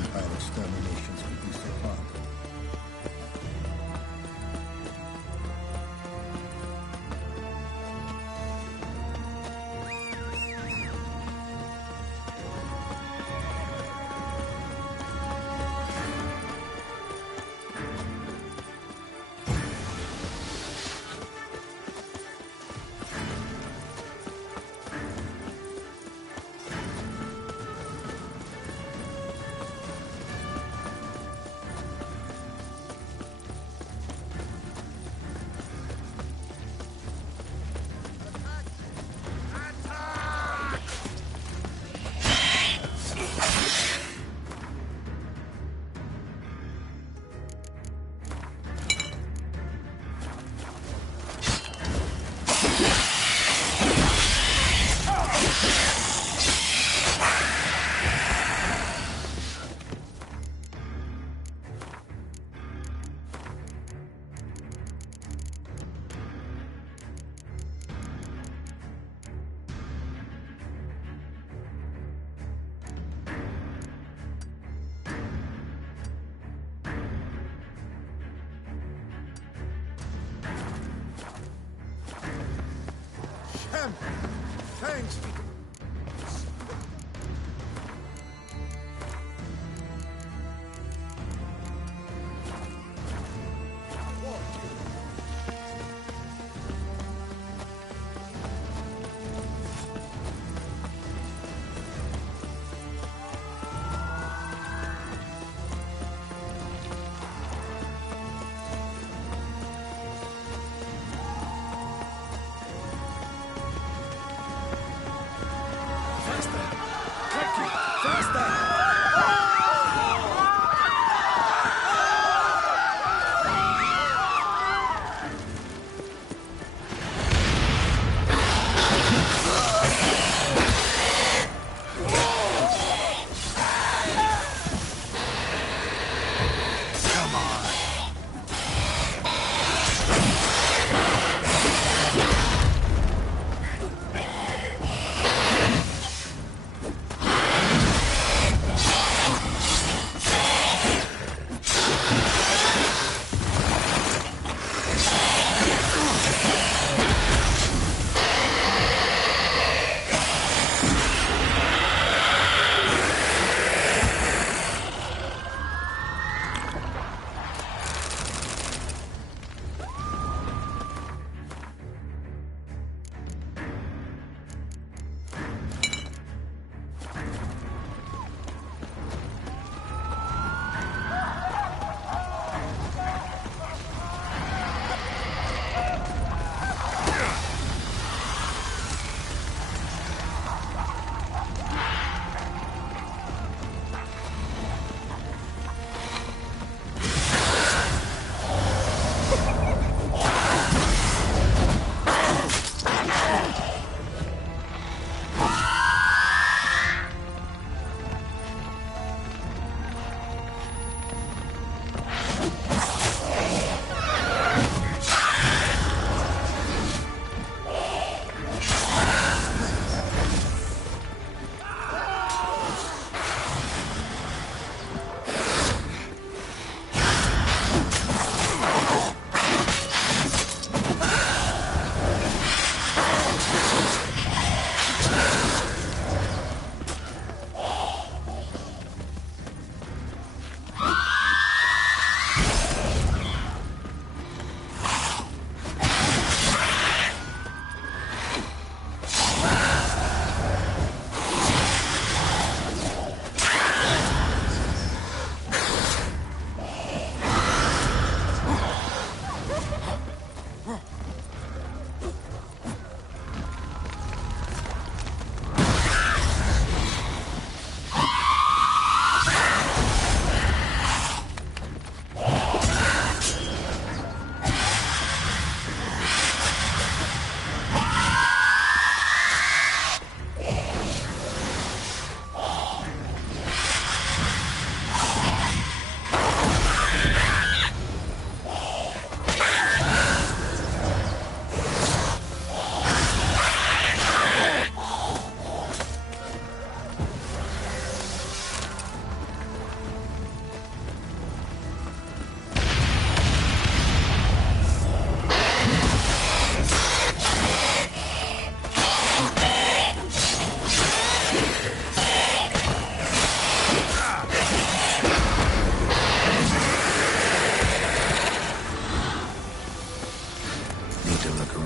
vampire exterminations could be so hard. Thanks.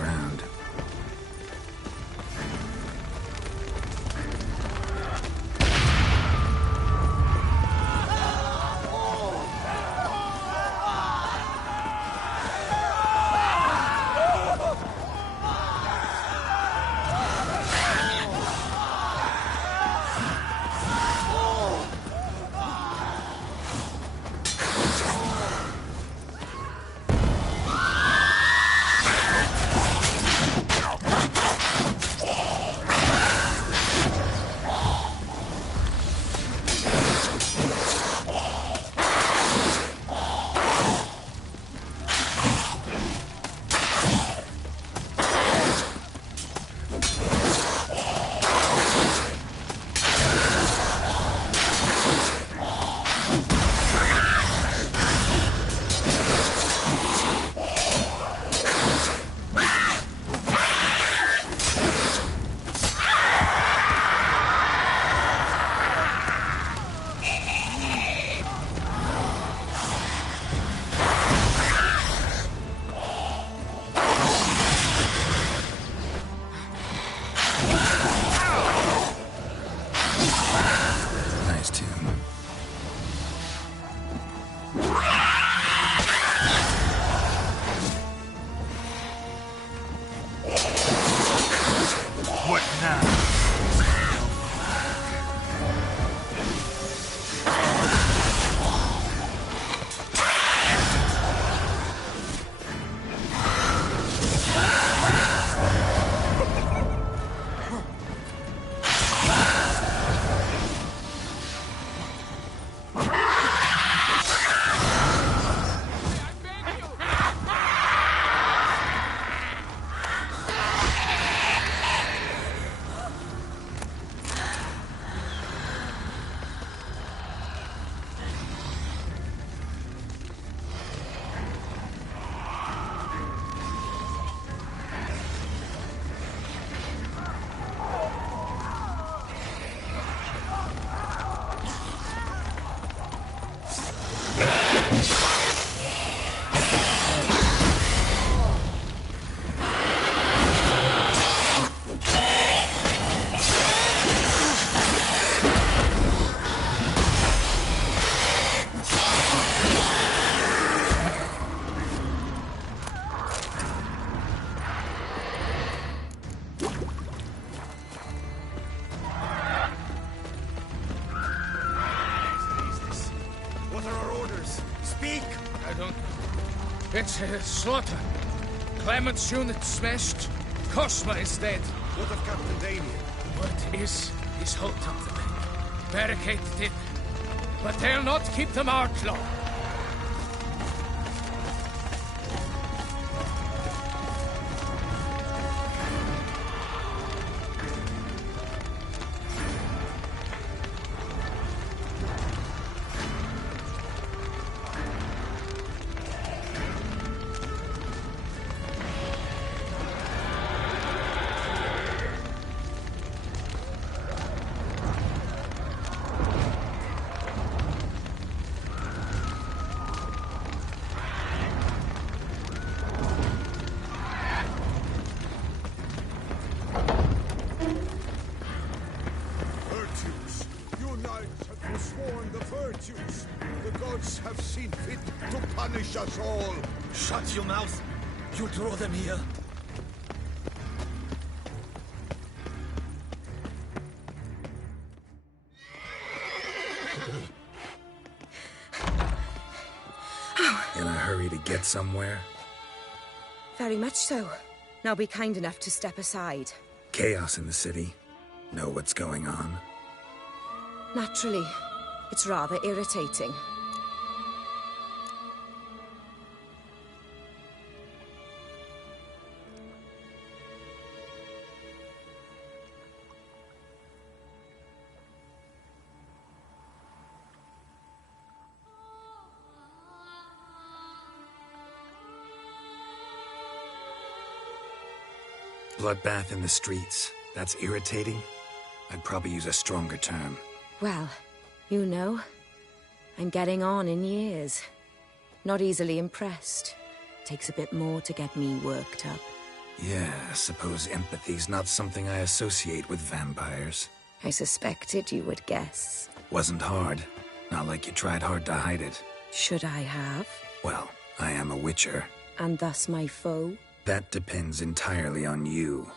around. It's slaughter. Clement's unit smashed. Cosma is dead. What of Captain Damien? What is his hold up the men? Barricaded in. But they'll not keep them out long. Us all. Shut your mouth. You draw them here. In a hurry to get somewhere? Very much so. Now be kind enough to step aside. Chaos in the city. Know what's going on? Naturally. It's rather irritating. Bloodbath in the streets. That's irritating? I'd probably use a stronger term. Well, you know, I'm getting on in years. Not easily impressed. Takes a bit more to get me worked up. Yeah, I suppose empathy's not something I associate with vampires. I suspected you would guess. Wasn't hard. Not like you tried hard to hide it. Should I have? Well, I am a witcher. And thus my foe? That depends entirely on you.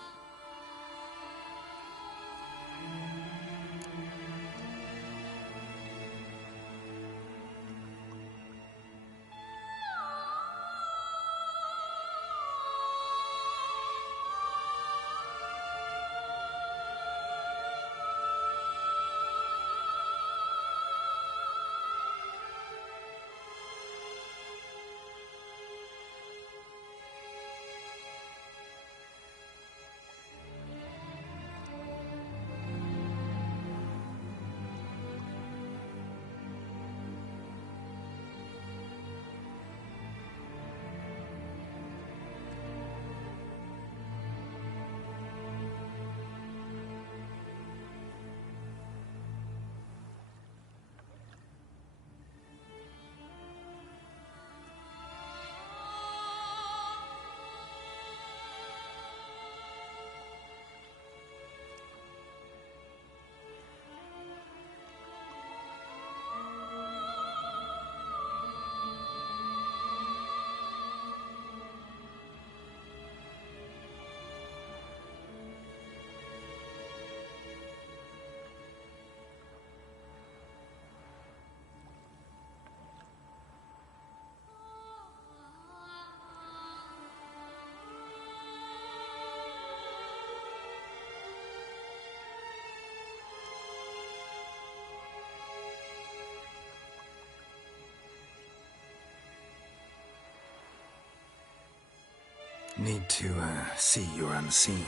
Need to, see you're unseen.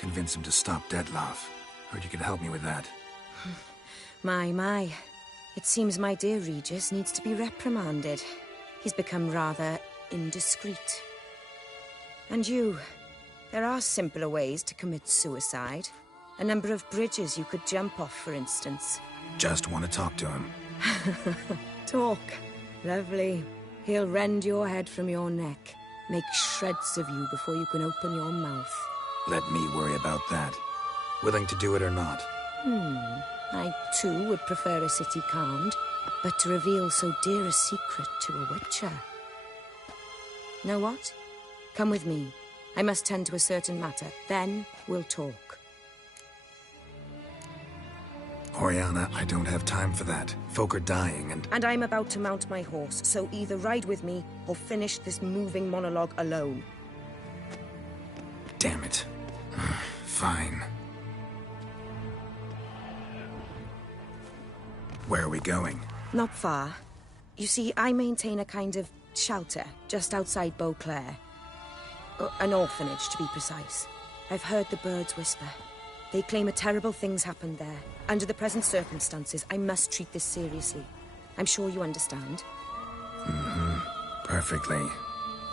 Convince him to stop Dettlaff. Heard you could help me with that. My. It seems my dear Regis needs to be reprimanded. He's become rather indiscreet. And you, there are simpler ways to commit suicide. A number of bridges you could jump off, for instance. Just want to talk to him. Talk. Lovely. He'll rend your head from your neck. Make shreds of you before you can open your mouth. Let me worry about that. Willing to do it or not? I, too, would prefer a city calmed, but to reveal so dear a secret to a witcher. Know what? Come with me. I must tend to a certain matter. Then we'll talk. Oriana, I don't have time for that. Folk are dying And I'm about to mount my horse, so either ride with me or finish this moving monologue alone. Damn it. Fine. Where are we going? Not far. You see, I maintain a kind of shelter just outside Beauclair. An orphanage, to be precise. I've heard the birds whisper. They claim a terrible thing's happened there. Under the present circumstances, I must treat this seriously. I'm sure you understand. Perfectly.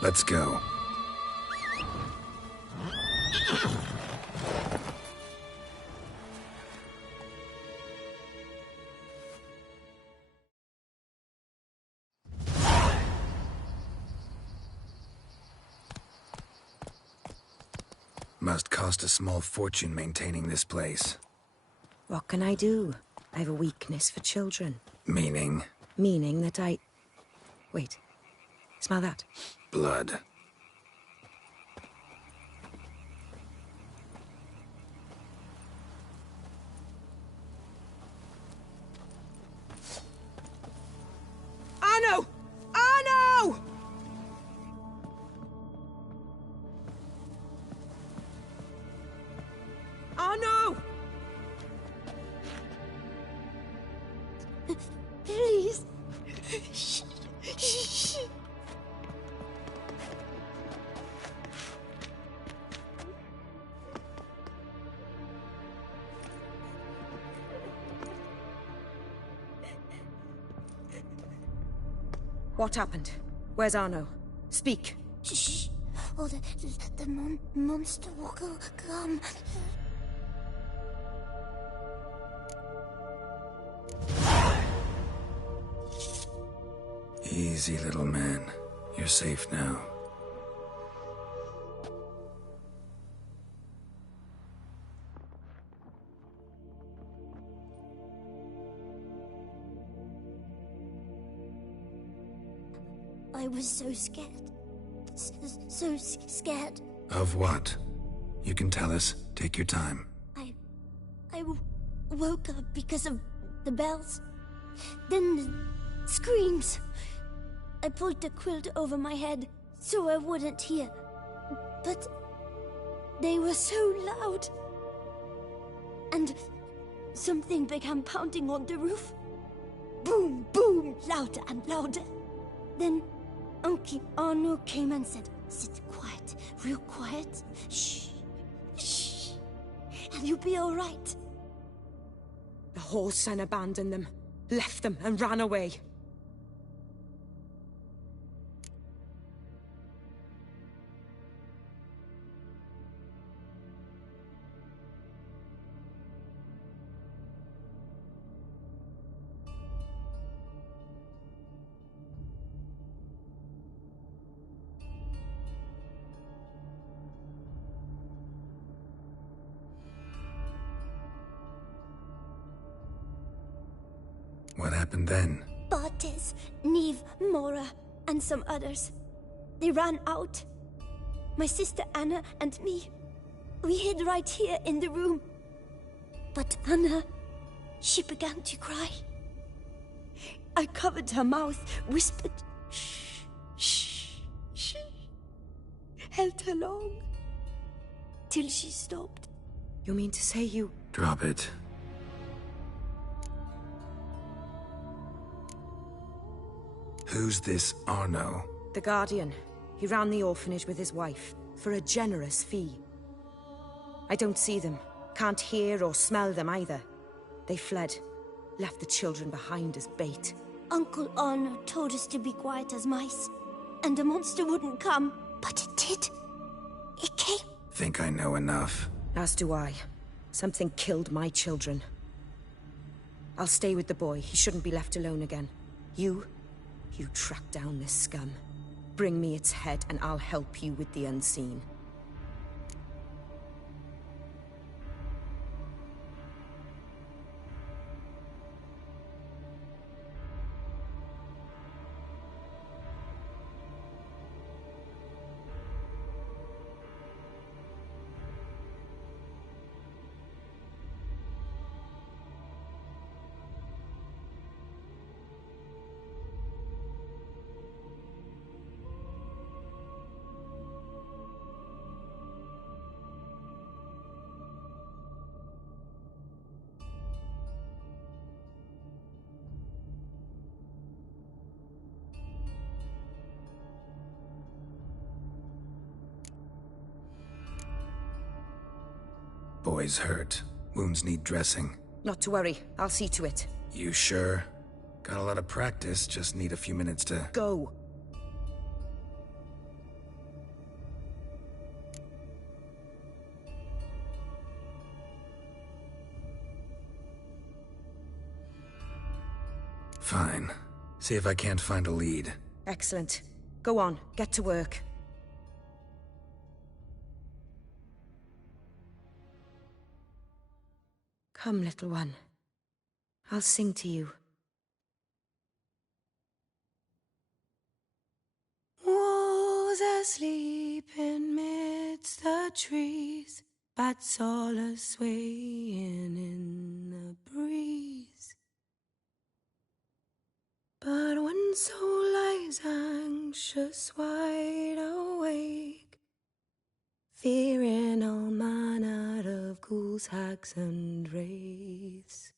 Let's go. Must cost a small fortune maintaining this place. What can I do? I have a weakness for children. Meaning? Meaning that I... Wait. Smell that? Blood. Arno! Arno! Arno! Please. What happened? Where's Arno? Speak. Shh. Oh, the monster will come. Easy, little man. You're safe now. I was so scared. So scared. Of what? You can tell us. Take your time. I woke up because of the bells. Then the screams. I pulled the quilt over my head so I wouldn't hear. But they were so loud. And something began pounding on the roof. Boom, boom, louder and louder. Then Uncle Arno came and said, "Sit quiet, real quiet. Shh, shh, and you'll be all right." The whoreson abandoned them, left them and ran away. What happened then? Bartes, Neve, Mora, and some others. They ran out. My sister Anna and me, we hid right here in the room. But Anna, she began to cry. I covered her mouth, whispered, "Shh, shh, shh." Held her long, till she stopped. You mean to say you... Drop it. Who's this Arno? The Guardian. He ran the orphanage with his wife, for a generous fee. I don't see them, can't hear or smell them either. They fled, left the children behind as bait. Uncle Arno told us to be quiet as mice, and the monster wouldn't come. But it did. It came. Think I know enough. As do I. Something killed my children. I'll stay with the boy. He shouldn't be left alone again. You track down this scum. Bring me its head and I'll help you with the unseen. Boy's hurt. Wounds need dressing. Not to worry. I'll see to it. You sure? Got a lot of practice, just need a few minutes to... Go. Fine. See if I can't find a lead. Excellent. Go on. Get to work. Come, little one. I'll sing to you. Was asleep in midst the trees, bats all a-swaying in the breeze. But one soul lies anxious, wide awake, fearing all manner of ghouls, hags, and wraiths.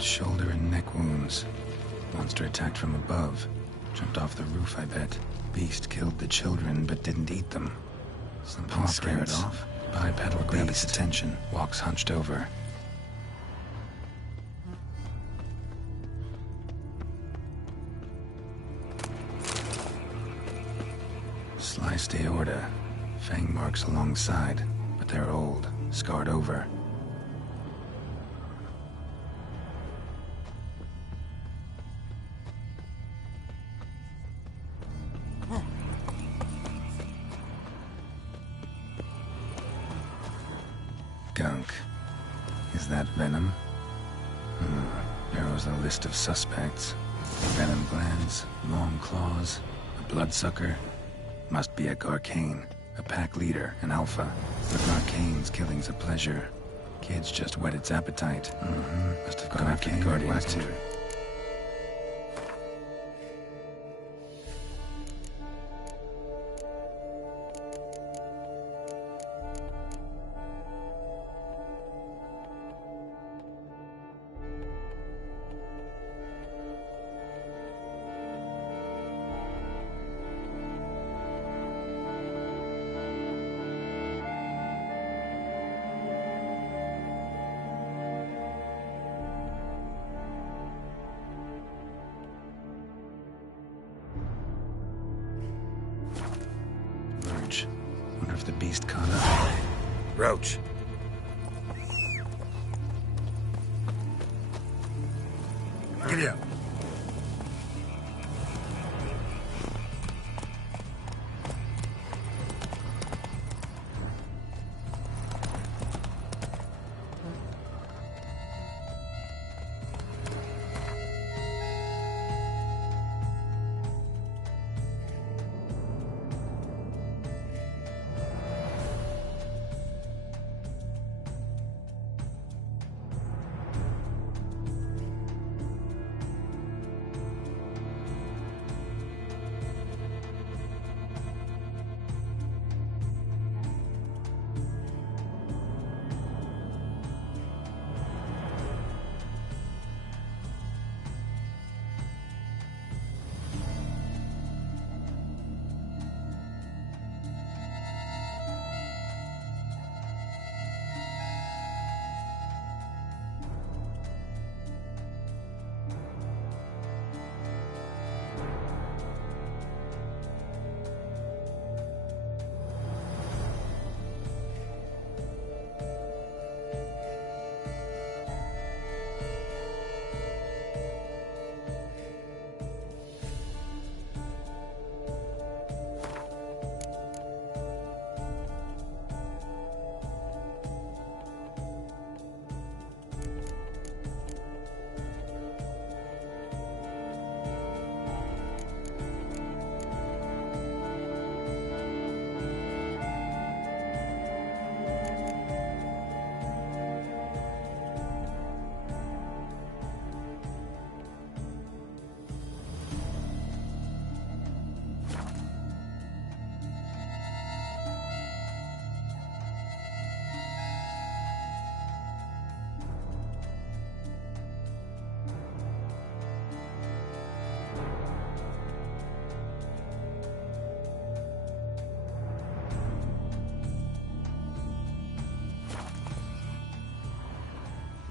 Red shoulder and neck wounds. Monster attacked from above. Jumped off the roof, I bet. Beast killed the children, but didn't eat them. Something scared off. Bipedal grabs its attention. Walks hunched over. Sliced aorta. Fang marks alongside, but they're old, scarred over. Gunk. Is that venom? Narrows the list of suspects. Venom glands, long claws, a bloodsucker. Must be a Garcane, a pack leader, an alpha. But Garcane's killing's a pleasure. Kids just whet its appetite. Must have gone after the Guardians too. Wonder if the beast caught up. Roach. Giddy up.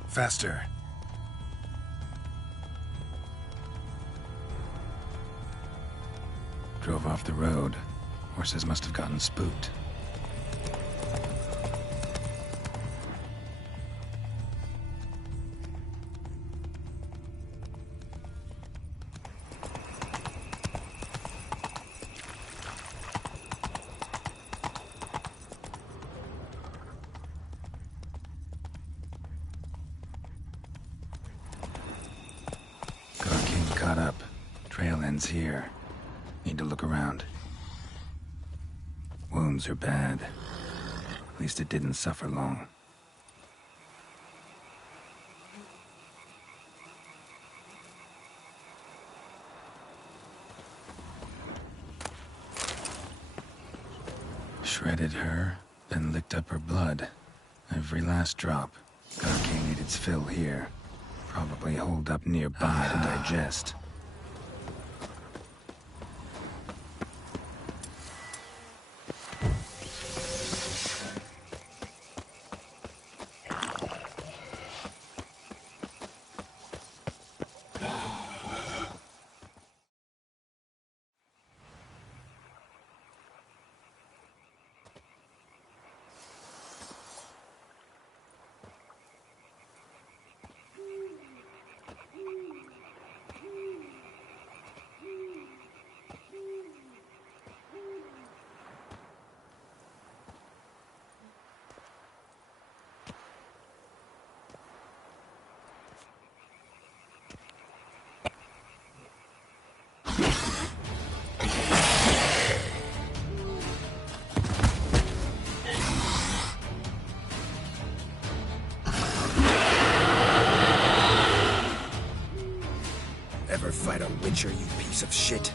Faster. Drove off the road. Horses must have gotten spooked. Caught up. Trail ends here. Need to look around. Wounds are bad. At least it didn't suffer long. Shredded her, then licked up her blood. Every last drop. Garcane ate its fill here. Probably holed up nearby to digest. Ever fight a Witcher, you piece of shit?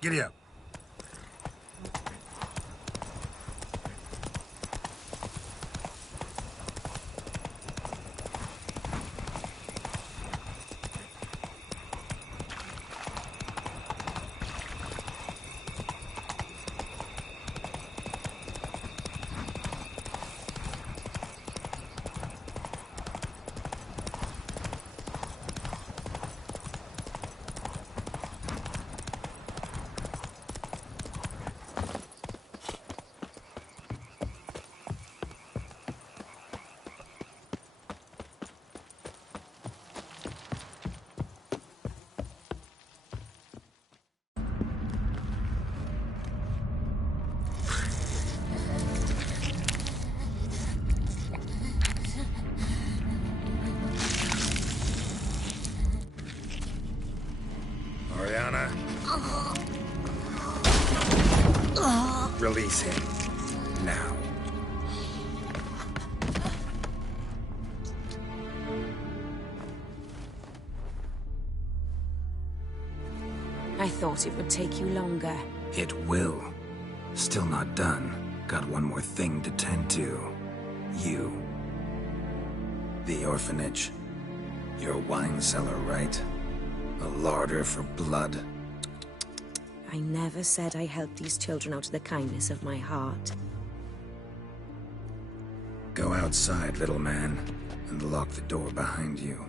Giddy up. Release him. Now. I thought it would take you longer. It will. Still not done. Got one more thing to tend to. You. The orphanage. You're a wine cellar, right? A larder for blood. I never said I helped these children out of the kindness of my heart. Go outside, little man, and lock the door behind you.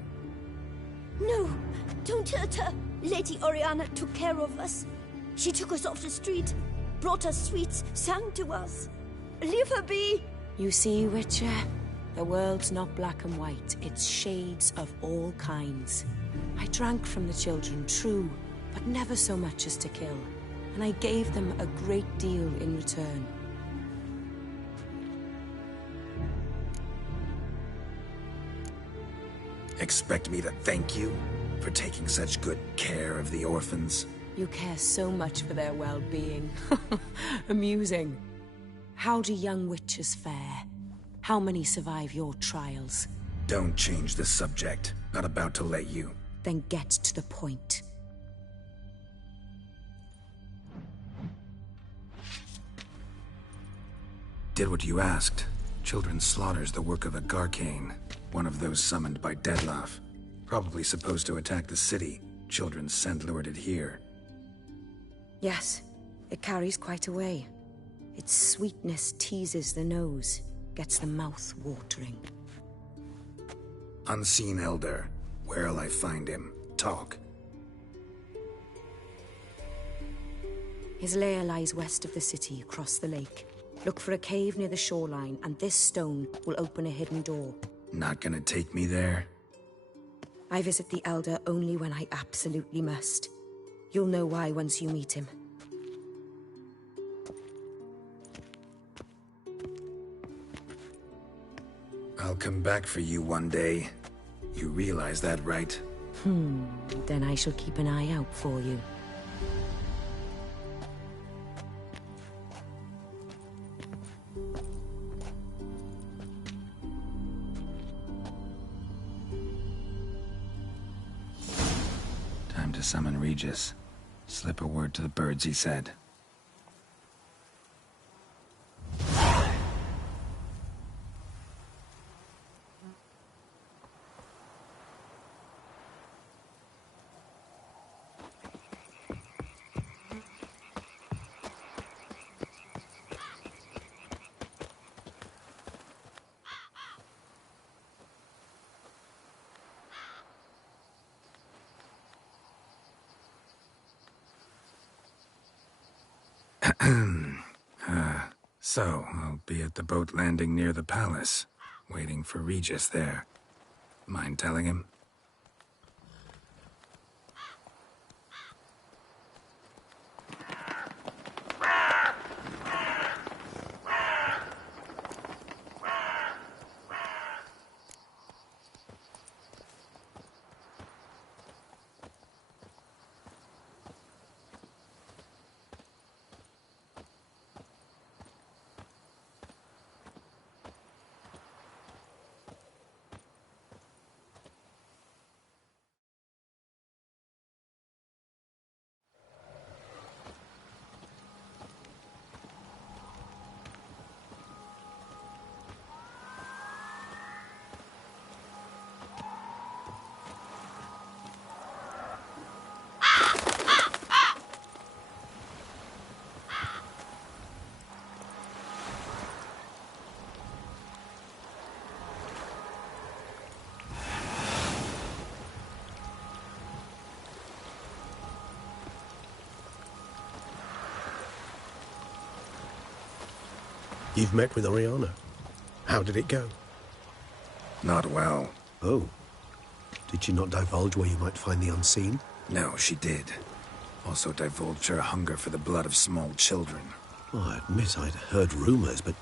No, don't hurt her. Lady Oriana took care of us. She took us off the street, brought us sweets, sang to us. Leave her be. You see, Witcher? The world's not black and white. It's shades of all kinds. I drank from the children, true, but never so much as to kill. And I gave them a great deal in return. Expect me to thank you for taking such good care of the orphans? You care so much for their well-being. Amusing. How do young witches fare? How many survive your trials? Don't change the subject. Not about to let you. Then get to the point. Did what you asked. Children's slaughter's the work of a Garcane, one of those summoned by Dettlaff. Probably supposed to attack the city. Children's scent lured it here. Yes, it carries quite a way. Its sweetness teases the nose, gets the mouth watering. Unseen Elder. Where'll I find him? Talk. His lair lies west of the city, across the lake. Look for a cave near the shoreline, and this stone will open a hidden door. Not gonna take me there? I visit the Elder only when I absolutely must. You'll know why once you meet him. I'll come back for you one day. You realize that, right? Then I shall keep an eye out for you. Time to summon Regis. Slip a word to the birds, he said. So, I'll be at the boat landing near the palace, waiting for Regis there. Mind telling him? You've met with Oriana. How did it go? Not well. Oh. Did she not divulge where you might find the unseen? No, she did. Also divulged her hunger for the blood of small children. Oh, I admit I'd heard rumors, but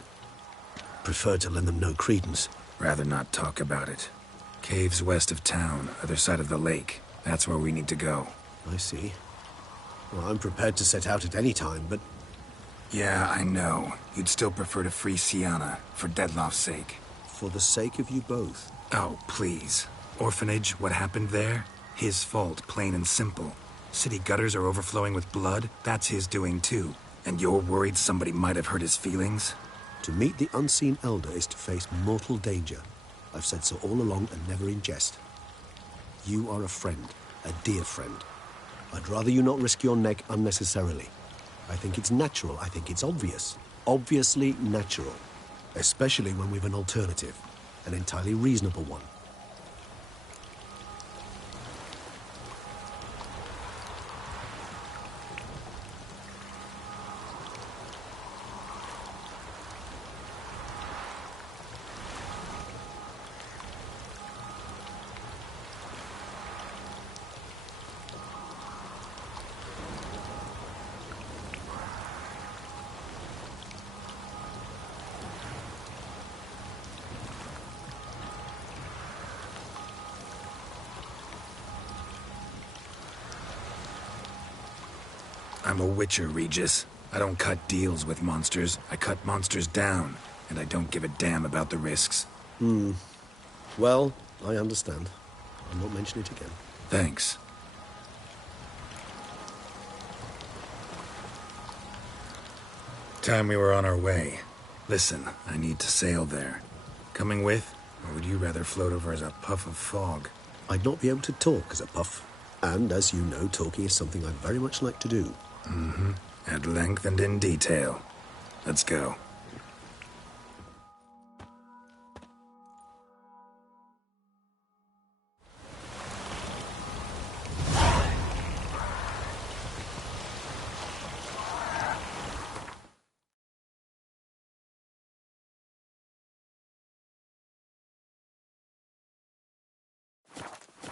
preferred to lend them no credence. Rather not talk about it. Caves west of town, other side of the lake. That's where we need to go. I see. Well, I'm prepared to set out at any time, but... Yeah, I know. You'd still prefer to free Sienna, for Dettlaff's sake. For the sake of you both. Oh, please. Orphanage, what happened there? His fault, plain and simple. City gutters are overflowing with blood, that's his doing too. And you're worried somebody might have hurt his feelings? To meet the unseen elder is to face mortal danger. I've said so all along and never in jest. You are a friend, a dear friend. I'd rather you not risk your neck unnecessarily. I think it's natural, I think it's obvious. Obviously natural. Especially when we've an alternative. An entirely reasonable one. I'm a witcher, Regis. I don't cut deals with monsters. I cut monsters down, and I don't give a damn about the risks. Well, I understand. I'll not mention it again. Thanks. Time we were on our way. Listen, I need to sail there. Coming with? Or would you rather float over as a puff of fog? I'd not be able to talk as a puff. And, as you know, talking is something I'd very much like to do. Mm-hmm. At length and in detail. Let's go.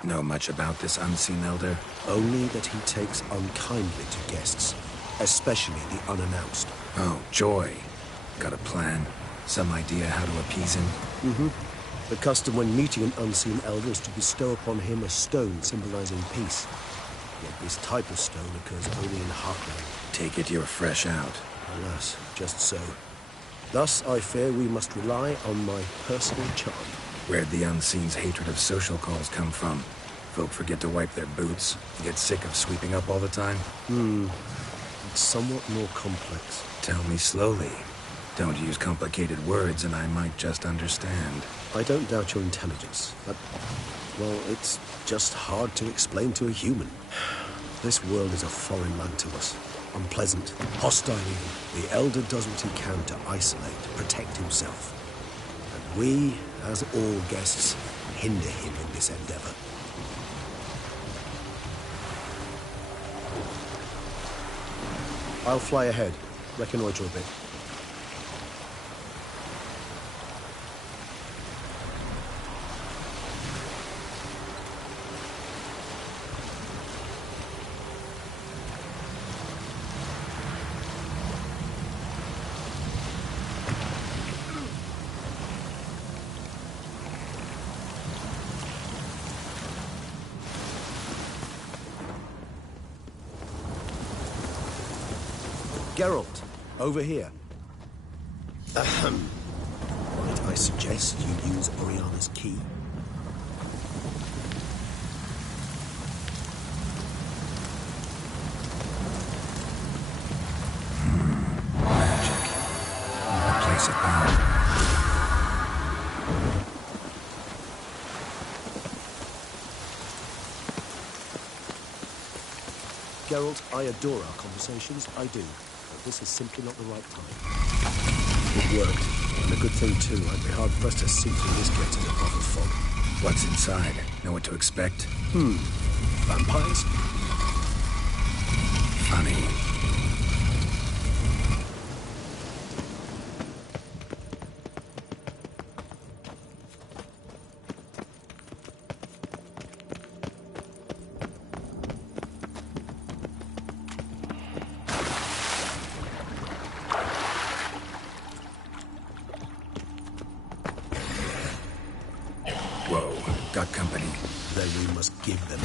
Know much about this unseen elder? Only that he takes unkindly to guests, especially the unannounced. Oh, joy. Got a plan? Some idea how to appease him? Mm-hmm. The custom when meeting an unseen elder is to bestow upon him a stone symbolizing peace. Yet this type of stone occurs only in Heartland. Take it you're fresh out. Alas, just so. Thus, I fear we must rely on my personal charm. Where'd the unseen's hatred of social calls come from? Folk forget to wipe their boots, get sick of sweeping up all the time? It's somewhat more complex. Tell me slowly. Don't use complicated words and I might just understand. I don't doubt your intelligence, but, well, it's just hard to explain to a human. This world is a foreign land to us. Unpleasant, hostile even. The Elder does what he can to isolate, protect himself. And we, as all guests, hinder him in this endeavor. I'll fly ahead, reconnoitre a bit. Geralt, over here. Ahem. Might I suggest you use Oriana's key? Magic. A place of power. Geralt, I adore our conversations, I do. But this is simply not the right time. It worked, and a good thing too. I'd be hard-pressed to see through this gate in a puff of fog. What's inside? Know what to expect? Vampires? Funny. Whoa, got company. Then we must give them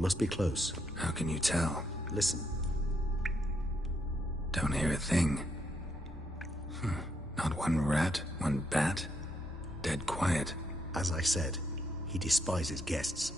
must be close. How can you tell? Listen. Don't hear a thing. Not one rat, one bat. Dead quiet. As I said, he despises guests.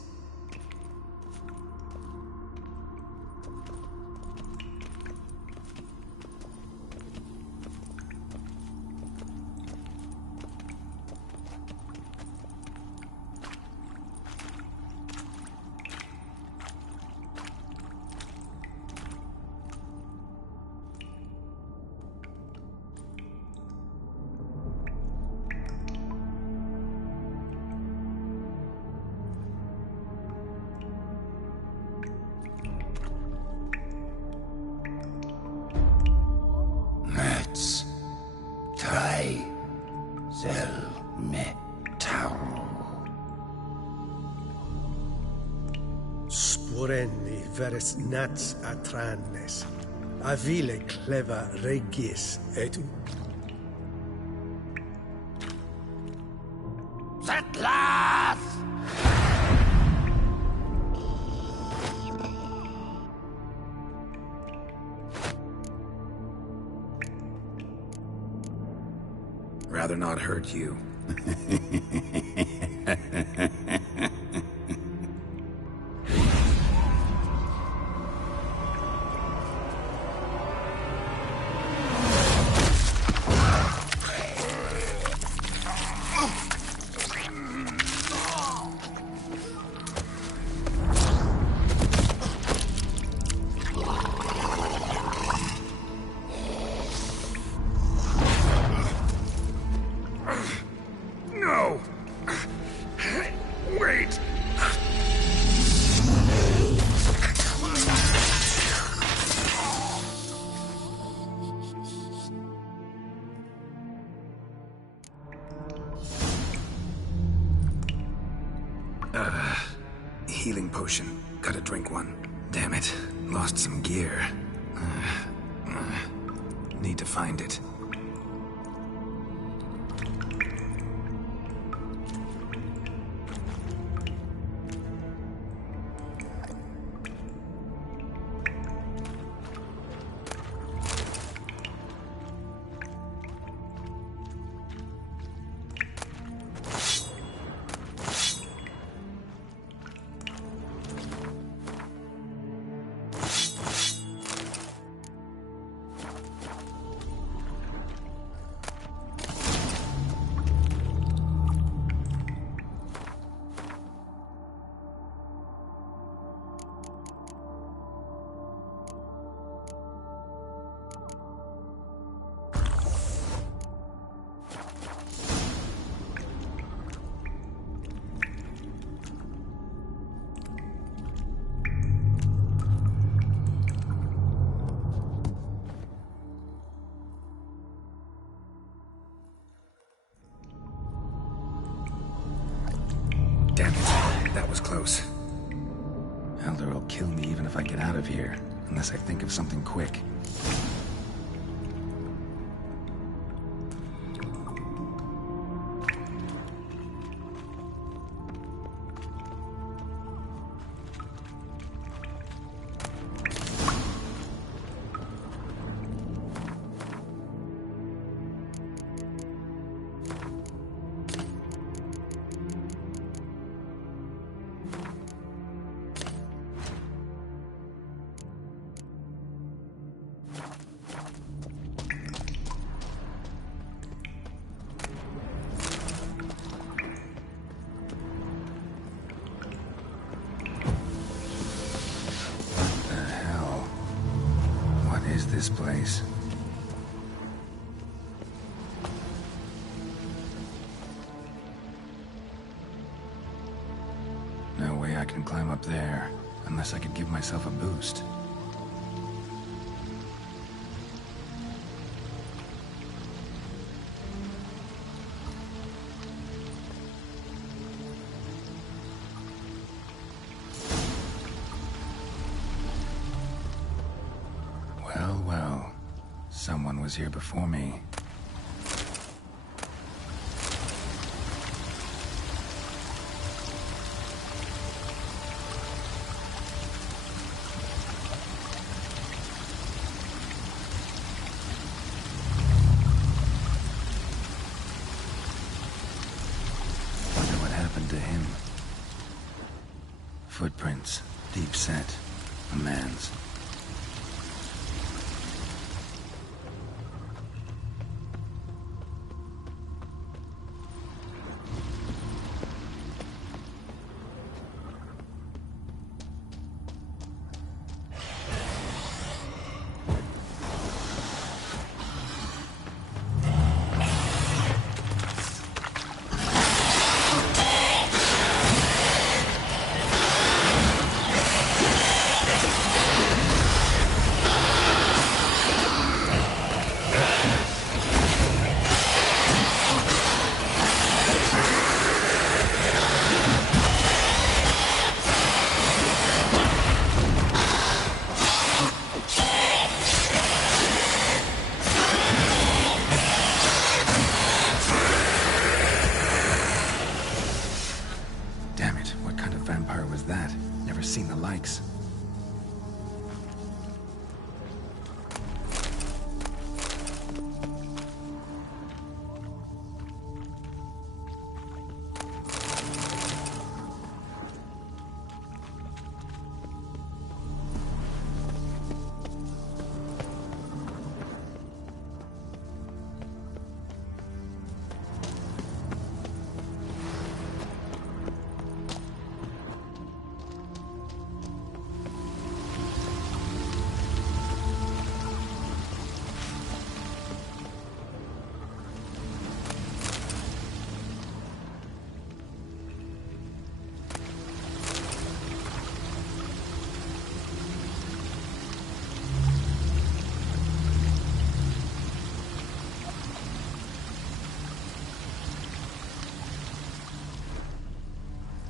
Let's try metal. Sporenni veres nats atrannes. Avile cleva regis etu. Settlers! Rather not hurt you. No! Wait! Healing potion. Gotta drink one. Damn it. Lost some gear. Need to find it. Damn it. That was close. Elder will kill me even if I get out of here, unless I think of something quick. This place. No way I can climb up there, unless I could give myself a boost. Well, someone was here before me. Deep set. A man's. Seen the likes.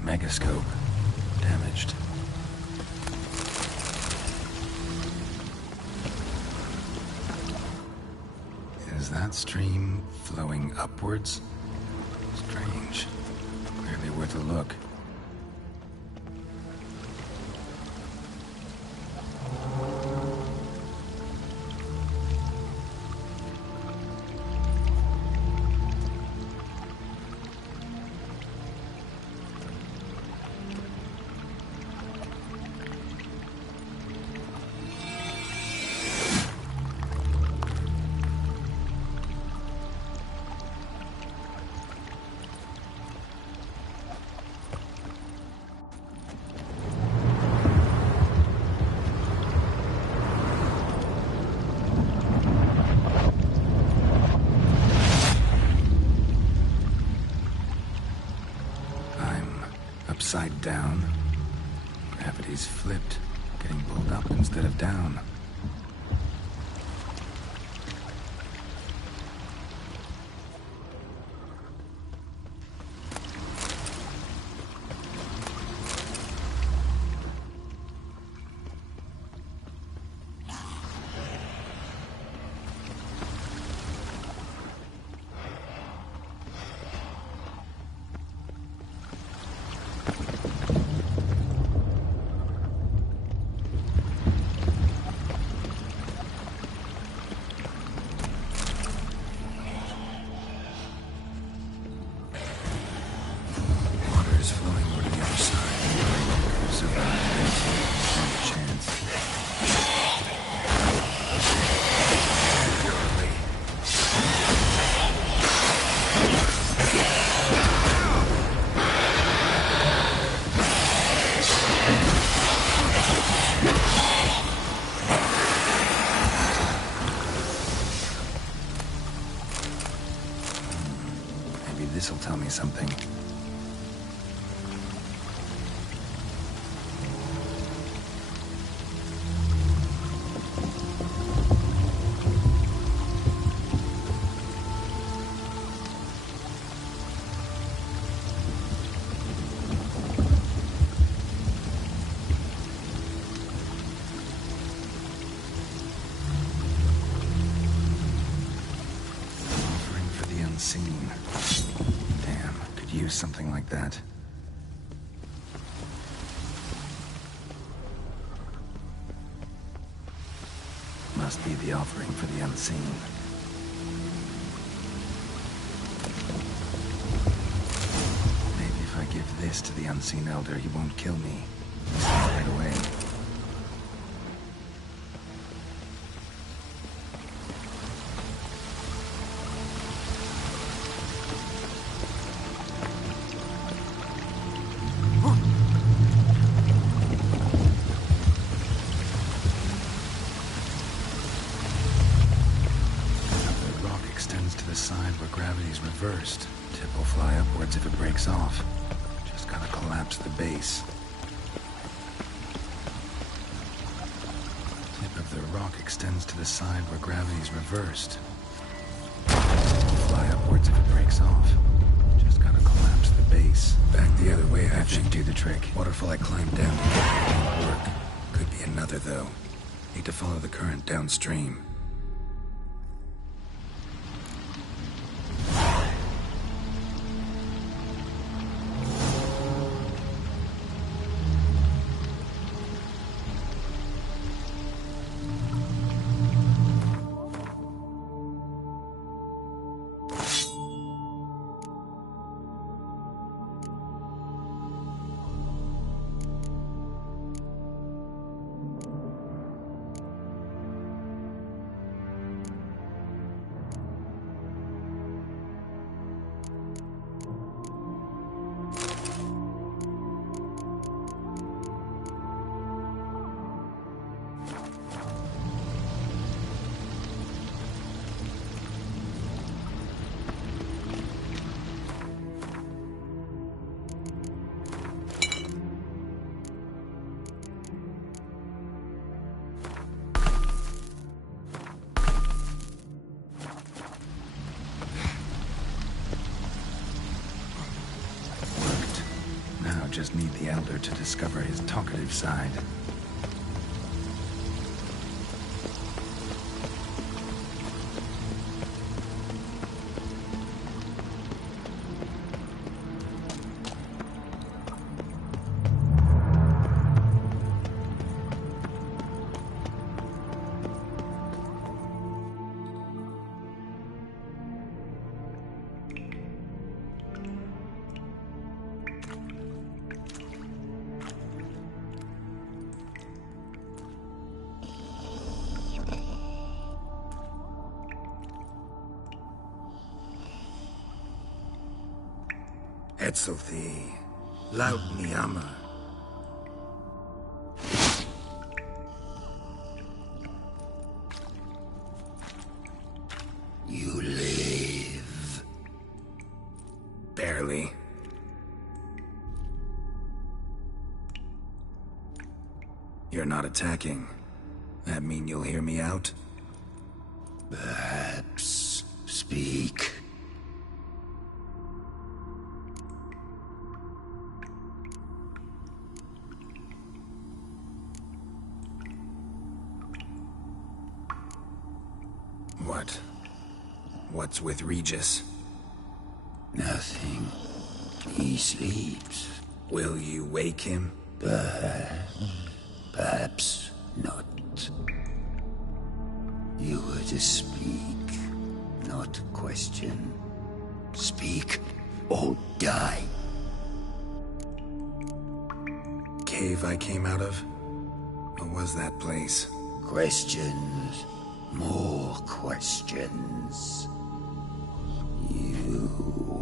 Megascope. Damaged. Is that stream flowing upwards? Strange. Barely worth a look. Upside down. Gravity's flipped, getting pulled up instead of down. This'll tell me something. Offering for the unseen. Use something like that. Must be the offering for the unseen. Maybe if I give this to the unseen elder, he won't kill me right away. side where gravity's reversed. Tip will fly upwards if it breaks off. Just gotta collapse the base. Tip of the rock extends to the side where gravity's reversed. Tip will fly upwards if it breaks off. Just gotta collapse the base. Back the other way, that should do the trick. Waterfall I climbed down to get won't work. Could be another, though. Need to follow the current downstream. Just need the Elder to discover his talkative side. Etzelthi, laut Niyama. You live. Barely. You're not attacking. That mean you'll hear me out? Perhaps. Speak. What? What's with Regis? Nothing. He sleeps. Will you wake him? Perhaps not. You were to speak, not question. Speak or die. Cave I came out of? What was that place? Questions. More questions. You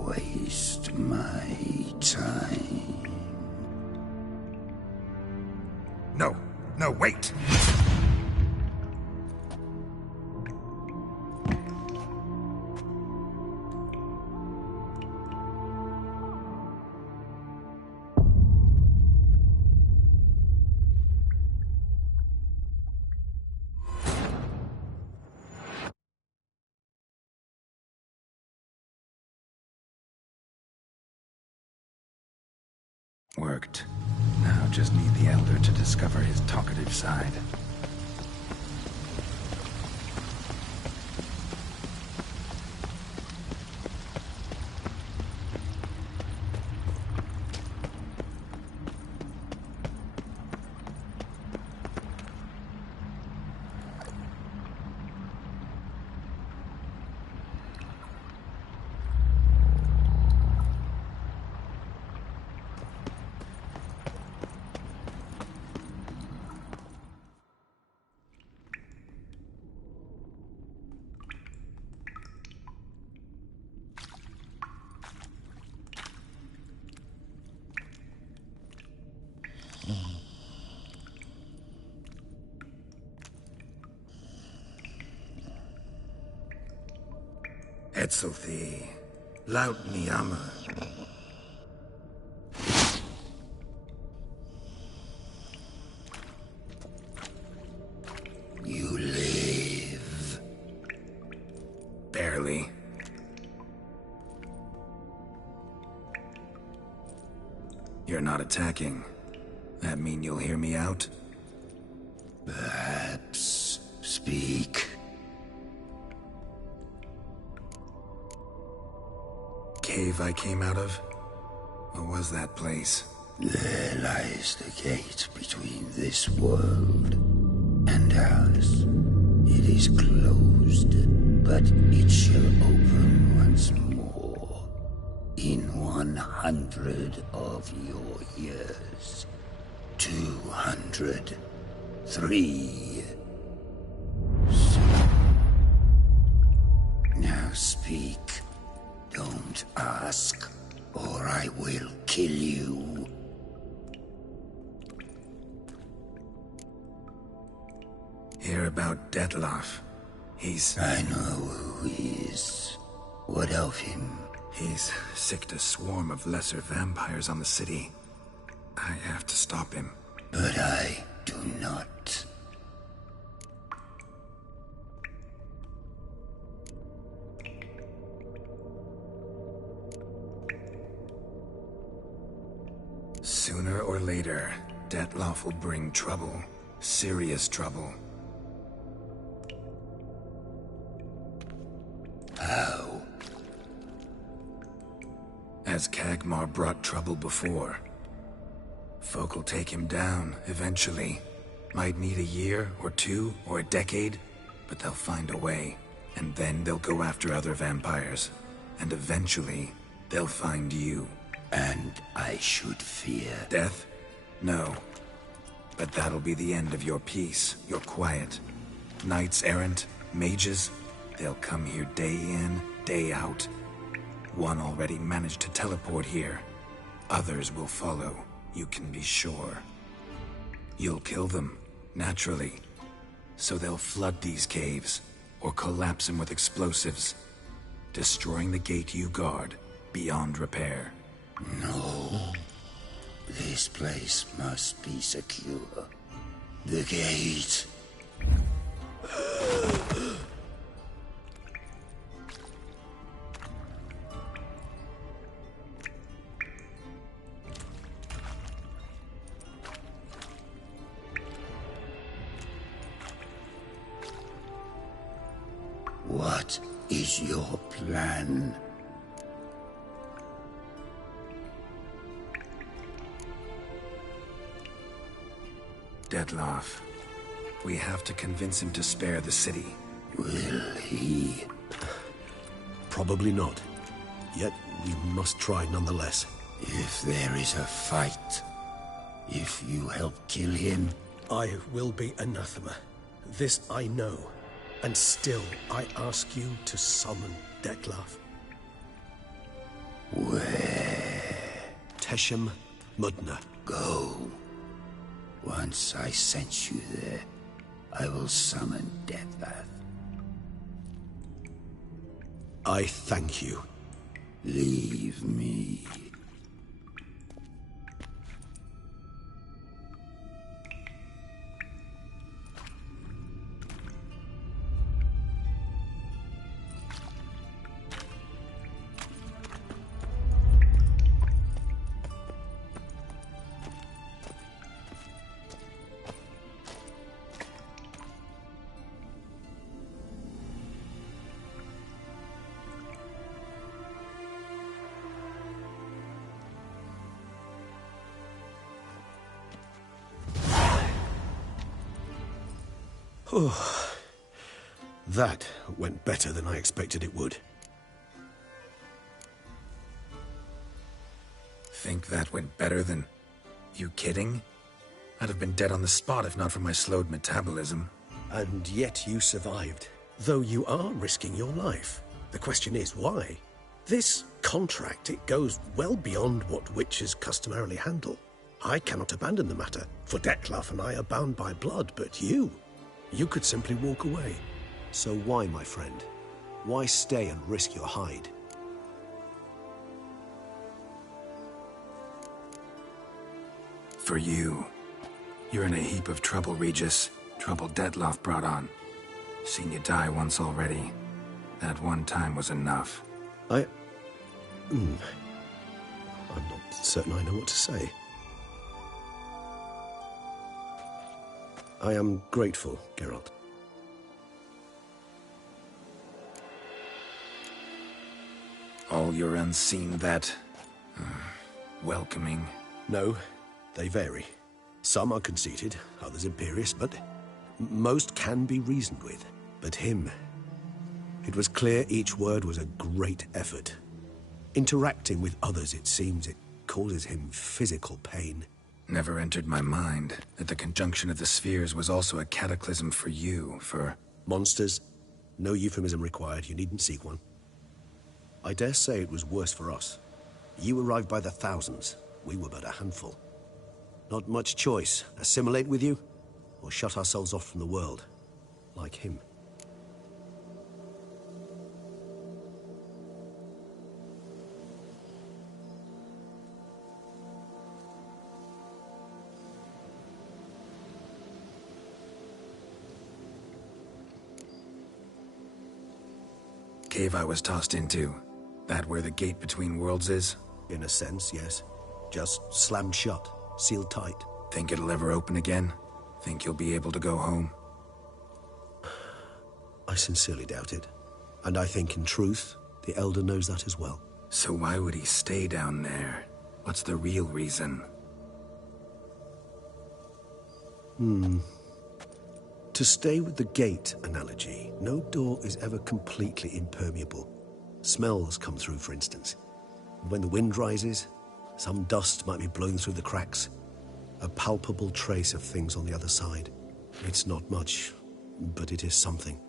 waste my time. No, wait! Worked. Now just need the Elder to discover his talkative side. Etzelthi, laut Niyama. You live. Barely. You're not attacking. That mean you'll hear me out? Perhaps. Speak. Cave I came out of? What was that place? There lies the gate between this world and ours. It is closed, but it shall open once more. In 100 of your years. 200. 3. Now speak. Don't ask, or I will kill you. Hear about Detloff. I know who he is. What of him? He's sicked a swarm of lesser vampires on the city. I have to stop him. But I do not. Sooner or later, Detloff will bring trouble. Serious trouble. How? As Kagmar brought trouble before. Folk will take him down, eventually. Might need a year, or 2, or a decade, but they'll find a way. And then they'll go after other vampires. And eventually, they'll find you. And I should fear death? No. But that'll be the end of your peace, your quiet. Knights errant, mages, they'll come here day in, day out. One already managed to teleport here. Others will follow, you can be sure. You'll kill them, naturally. So they'll flood these caves, or collapse them with explosives, destroying the gate you guard beyond repair. No. This place must be secure. The gate. What is your plan? Detloff. We have to convince him to spare the city. Will he? Probably not. Yet, we must try nonetheless. If there is a fight, if you help kill him... I will be anathema. This I know. And still, I ask you to summon Detloff. Where? Teshem Mudna. Go. Once I sent you there, I will summon Detloff. I thank you. Leave me. Oh, that went better than I expected it would. Think that went better than... You kidding? I'd have been dead on the spot if not for my slowed metabolism. And yet you survived, though you are risking your life. The question is, why? This contract, it goes well beyond what witches customarily handle. I cannot abandon the matter, for Detloff and I are bound by blood, but you could simply walk away. So why, my friend? Why stay and risk your hide? For you. You're in a heap of trouble, Regis. Trouble Detloff brought on. Seen you die once already. That one time was enough. I'm not certain I know what to say. I am grateful, Geralt. All your unseen that... welcoming. No, they vary. Some are conceited, others imperious, but most can be reasoned with. But him... It was clear each word was a great effort. Interacting with others, it seems, it causes him physical pain. Never entered my mind that the conjunction of the spheres was also a cataclysm for you, for... Monsters? No euphemism required, you needn't seek one. I dare say it was worse for us. You arrived by the thousands, we were but a handful. Not much choice, assimilate with you, or shut ourselves off from the world, like him. Cave I was tossed into. That where the gate between worlds is? In a sense, yes. Just slammed shut, sealed tight. Think it'll ever open again? Think you'll be able to go home? I sincerely doubt it. And I think, in truth, the Elder knows that as well. So why would he stay down there? What's the real reason? To stay with the gate analogy, no door is ever completely impermeable. Smells come through, for instance. When the wind rises, some dust might be blowing through the cracks. A palpable trace of things on the other side. It's not much, but it is something.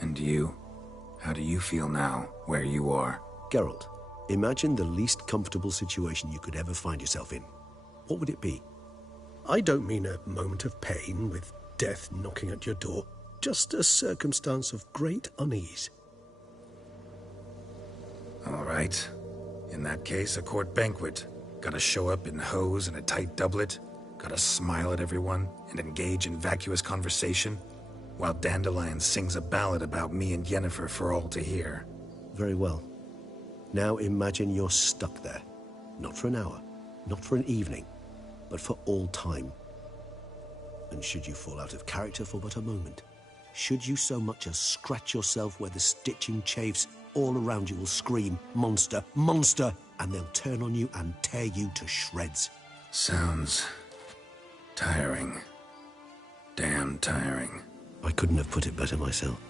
And you? How do you feel now, where you are? Geralt, imagine the least comfortable situation you could ever find yourself in. What would it be? I don't mean a moment of pain with death knocking at your door. Just a circumstance of great unease. All right. In that case, a court banquet. Gotta show up in hose and a tight doublet. Gotta smile at everyone and engage in vacuous conversation. While Dandelion sings a ballad about me and Yennefer for all to hear. Very well. Now imagine you're stuck there. Not for an hour, not for an evening, but for all time. And should you fall out of character for but a moment, should you so much as scratch yourself where the stitching chafes, all around you will scream, "Monster, monster!" and they'll turn on you and tear you to shreds. Sounds... tiring. Damn tiring. I couldn't have put it better myself.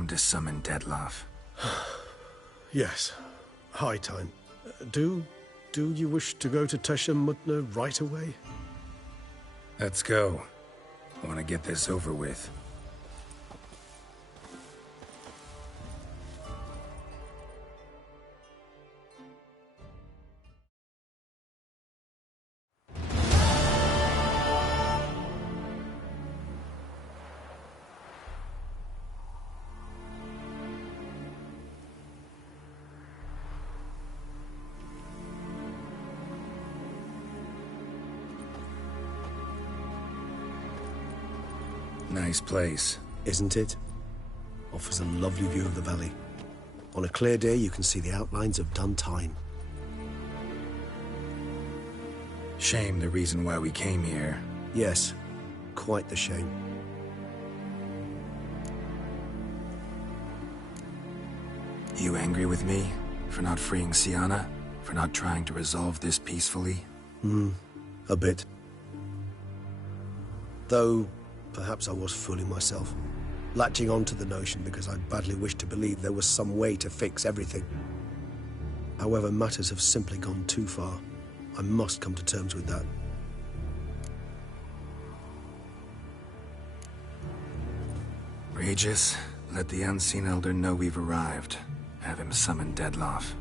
time to summon Dettlaff. Yes, high time. Do you wish to go to Tesha Mutna right away? Let's go. I want to get this over with. Nice place. Isn't it? Offers a lovely view of the valley. On a clear day, you can see the outlines of Duntine. Shame the reason why we came here. Yes, quite the shame. You angry with me? For not freeing Sienna? For not trying to resolve this peacefully? A bit. Though, perhaps I was fooling myself. Latching on to the notion because I badly wished to believe there was some way to fix everything. However, matters have simply gone too far. I must come to terms with that. Regis, let the Unseen Elder know we've arrived. Have him summon Dettlaff.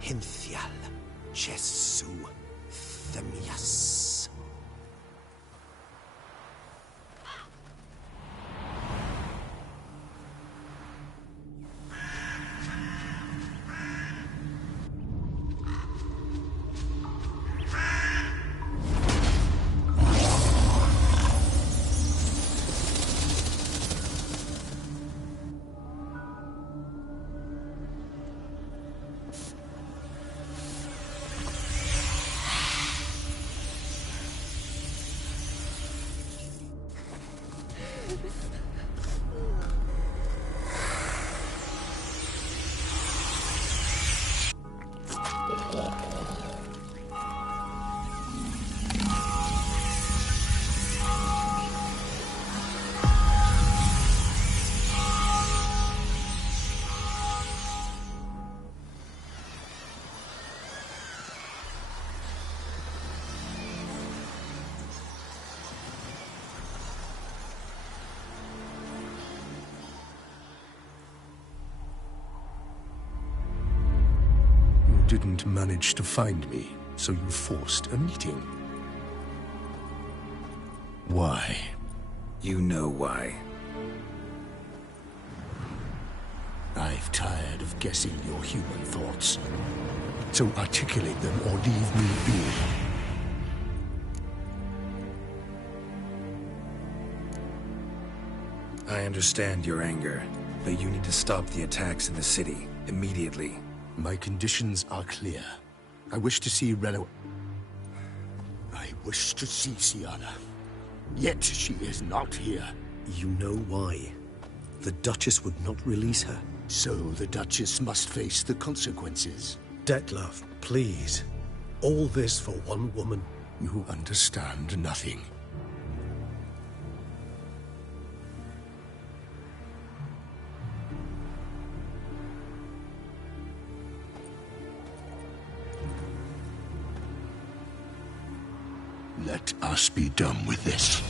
Hinthial, Jesu, Themias. Didn't manage to find me, so you forced a meeting. Why? You know why. I've tired of guessing your human thoughts. So articulate them or leave me be. I understand your anger, but you need to stop the attacks in the city, immediately. My conditions are clear. I wish to see Reno. I wish to see Sienna. Yet she is not here. You know why. The Duchess would not release her. So the Duchess must face the consequences. Dettlaff, please. All this for one woman. You understand nothing. Let us be done with this.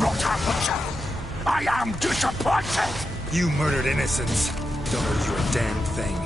Rotter Butcher! I am disappointed! You murdered innocents. Don't owe you a damn thing.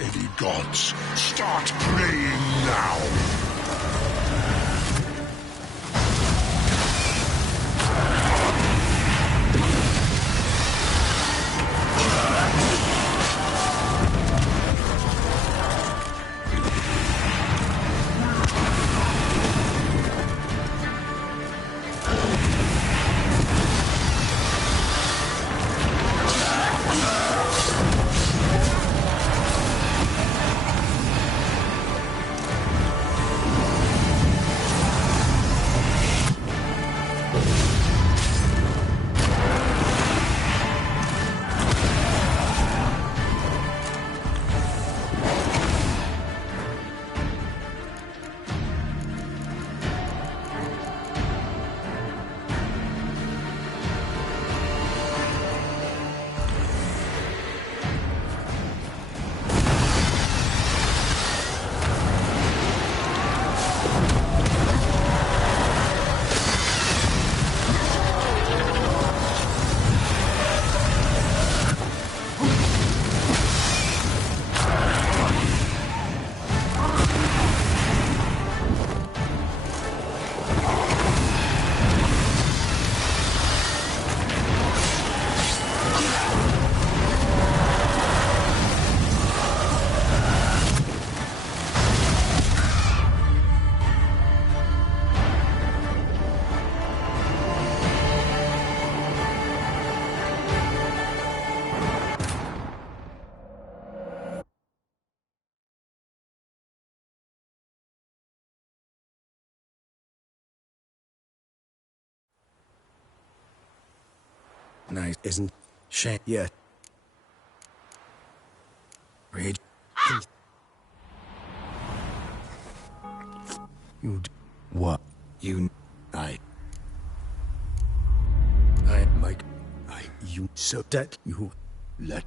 Any gods, start praying now! Nice. Isn't... Shame. Yeah. Rage. You... What? You... You... So that you... Let...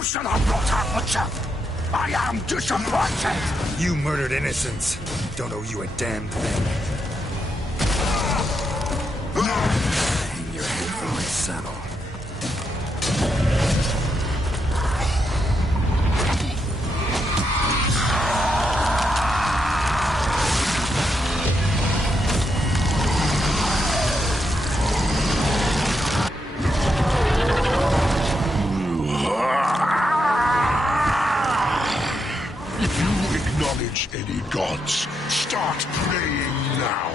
Son of Rotter Butcher! I am disappointed! You murdered innocents. Don't owe you a damn thing. Hang your head from my saddle. Any gods, start praying now!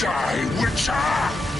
Die, Witcher!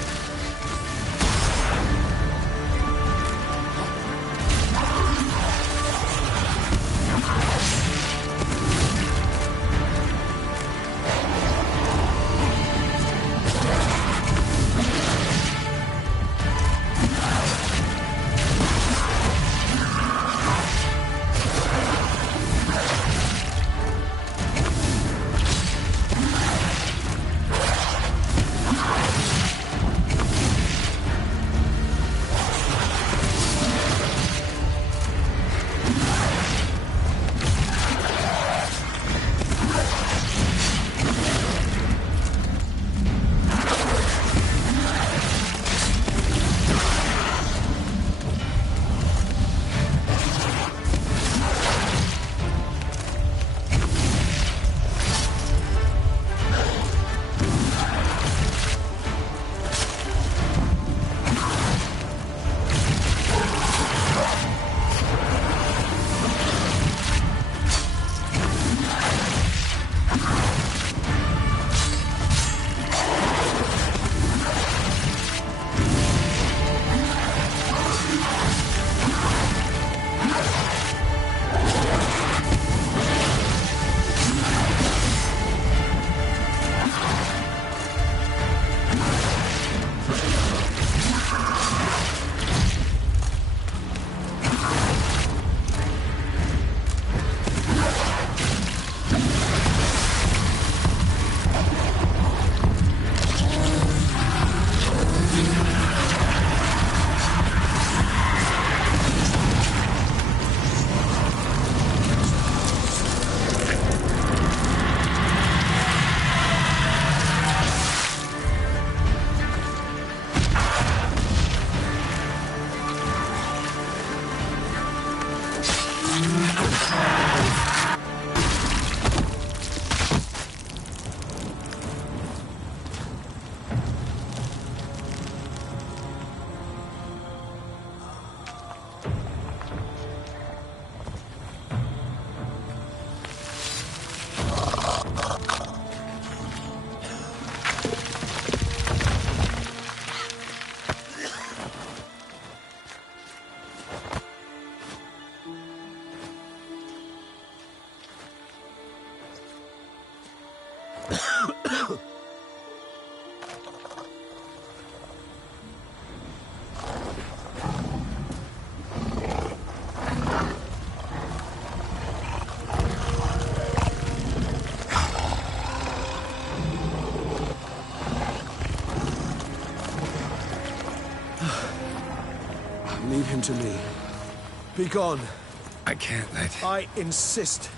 Leave him to me. Be gone. I can't let... I insist.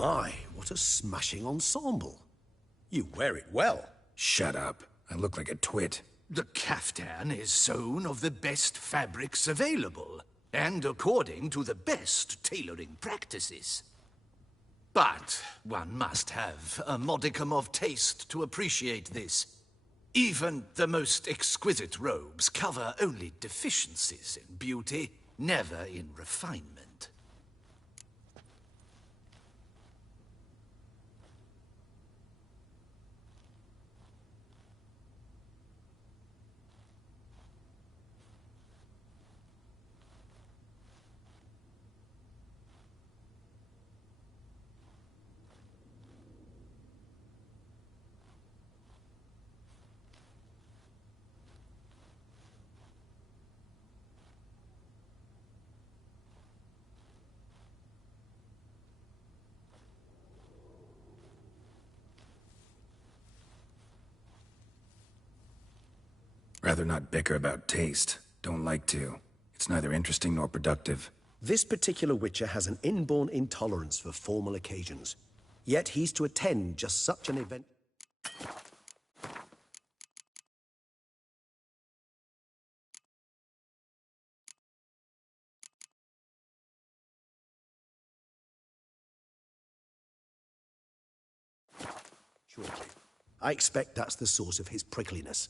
My, what a smashing ensemble. You wear it well. Shut up. I look like a twit. The caftan is sewn of the best fabrics available, and according to the best tailoring practices. But one must have a modicum of taste to appreciate this. Even the most exquisite robes cover only deficiencies in beauty, never in refinement. Rather not bicker about taste. Don't like to. It's neither interesting nor productive. This particular Witcher has an inborn intolerance for formal occasions. Yet he's to attend just such an event. Shortly. I expect that's the source of his prickliness.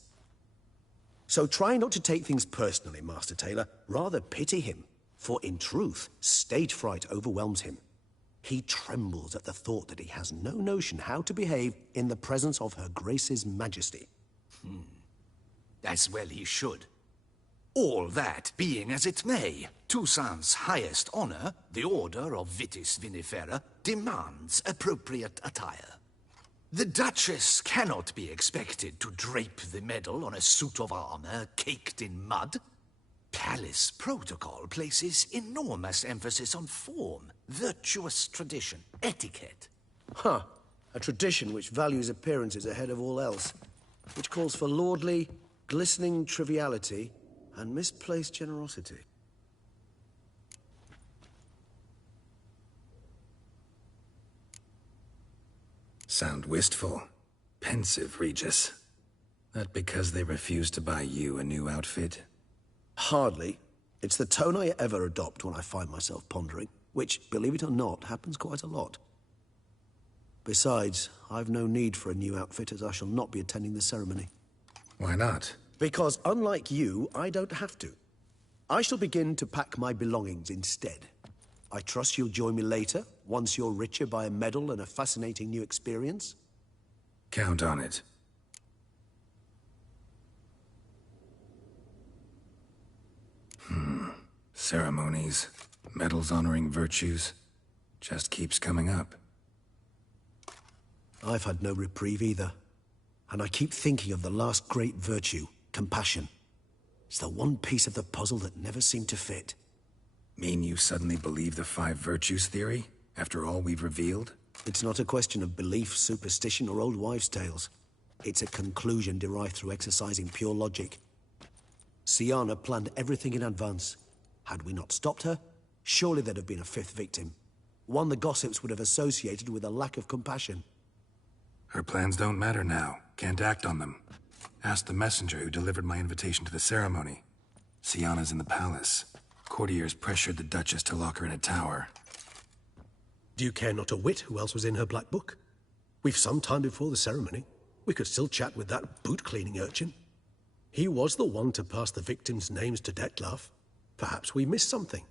So try not to take things personally, Master Taylor. Rather pity him. For in truth, stage fright overwhelms him. He trembles at the thought that he has no notion how to behave in the presence of Her Grace's Majesty. As well he should. All that being as it may, Toussaint's highest honor, the Order of Vitis Vinifera, demands appropriate attire. The Duchess cannot be expected to drape the medal on a suit of armor caked in mud. Palace protocol places enormous emphasis on form, virtuous tradition, etiquette. Huh. A tradition which values appearances ahead of all else. Which calls for lordly, glistening triviality and misplaced generosity. Sound wistful. Pensive, Regis. That because they refused to buy you a new outfit? Hardly. It's the tone I ever adopt when I find myself pondering, which, believe it or not, happens quite a lot. Besides, I've no need for a new outfit as I shall not be attending the ceremony. Why not? Because unlike you, I don't have to. I shall begin to pack my belongings instead. I trust you'll join me later, once you're richer by a medal and a fascinating new experience? Count on it. Ceremonies, medals honoring virtues, just keeps coming up. I've had no reprieve either. And I keep thinking of the last great virtue, compassion. It's the one piece of the puzzle that never seemed to fit. Mean you suddenly believe the 5 virtues theory, after all we've revealed? It's not a question of belief, superstition, or old wives' tales. It's a conclusion derived through exercising pure logic. Syanna planned everything in advance. Had we not stopped her, surely there'd have been a 5th victim. One the gossips would have associated with a lack of compassion. Her plans don't matter now. Can't act on them. Ask the messenger who delivered my invitation to the ceremony. Syanna's in the palace. Courtiers pressured the Duchess to lock her in a tower. Do you care not a whit who else was in her black book? We've some time before the ceremony. We could still chat with that boot-cleaning urchin. He was the one to pass the victims' names to Dettlaff. Perhaps we missed something.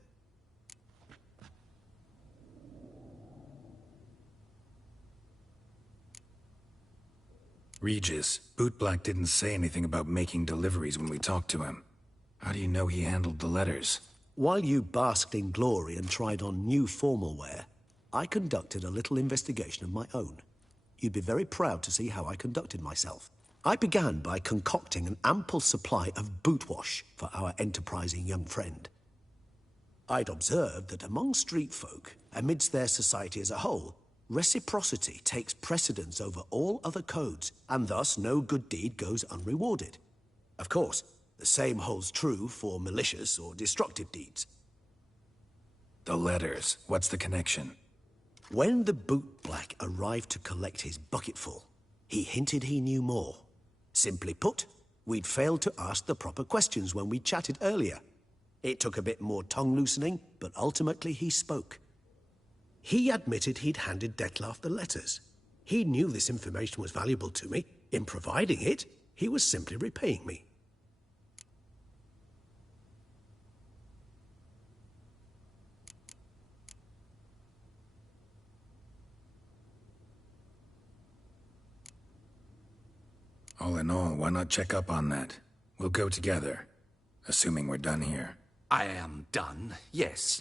Regis, Bootblack didn't say anything about making deliveries when we talked to him. How do you know he handled the letters? While you basked in glory and tried on new formal wear, I conducted a little investigation of my own. You'd be very proud to see how I conducted myself. I began by concocting an ample supply of boot wash for our enterprising young friend. I'd observed that among street folk, amidst their society as a whole, reciprocity takes precedence over all other codes, and thus no good deed goes unrewarded. Of course, the same holds true for malicious or destructive deeds. The letters. What's the connection? When the bootblack arrived to collect his bucketful, he hinted he knew more. Simply put, we'd failed to ask the proper questions when we chatted earlier. It took a bit more tongue-loosening, but ultimately he spoke. He admitted he'd handed Dettlaff the letters. He knew this information was valuable to me. In providing it, he was simply repaying me. All in all, why not check up on that? We'll go together, assuming we're done here. I am done, yes.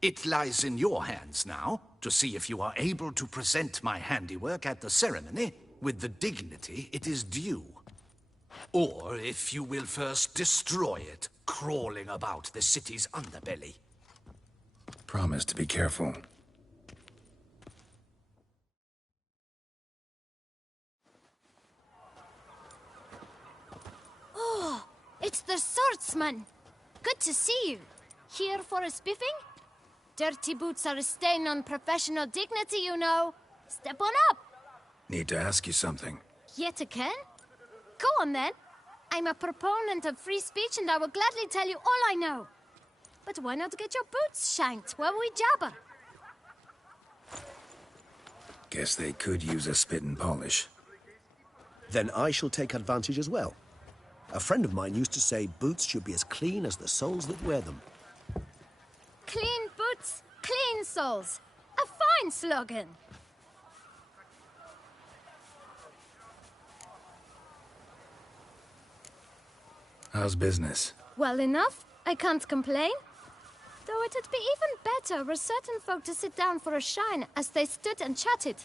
It lies in your hands now to see if you are able to present my handiwork at the ceremony with the dignity it is due. Or if you will first destroy it, crawling about the city's underbelly. Promise to be careful. Oh, bootsman. Good to see you. Here for a spiffing? Dirty boots are a stain on professional dignity, you know. Step on up. Need to ask you something. Yet again? Go on then. I'm a proponent of free speech and I will gladly tell you all I know. But why not get your boots shanked while we jabber? Guess they could use a spit and polish. Then I shall take advantage as well. A friend of mine used to say boots should be as clean as the soles that wear them. Clean boots, clean soles. A fine slogan. How's business? Well enough. I can't complain. Though it'd be even better were certain folk to sit down for a shine as they stood and chatted.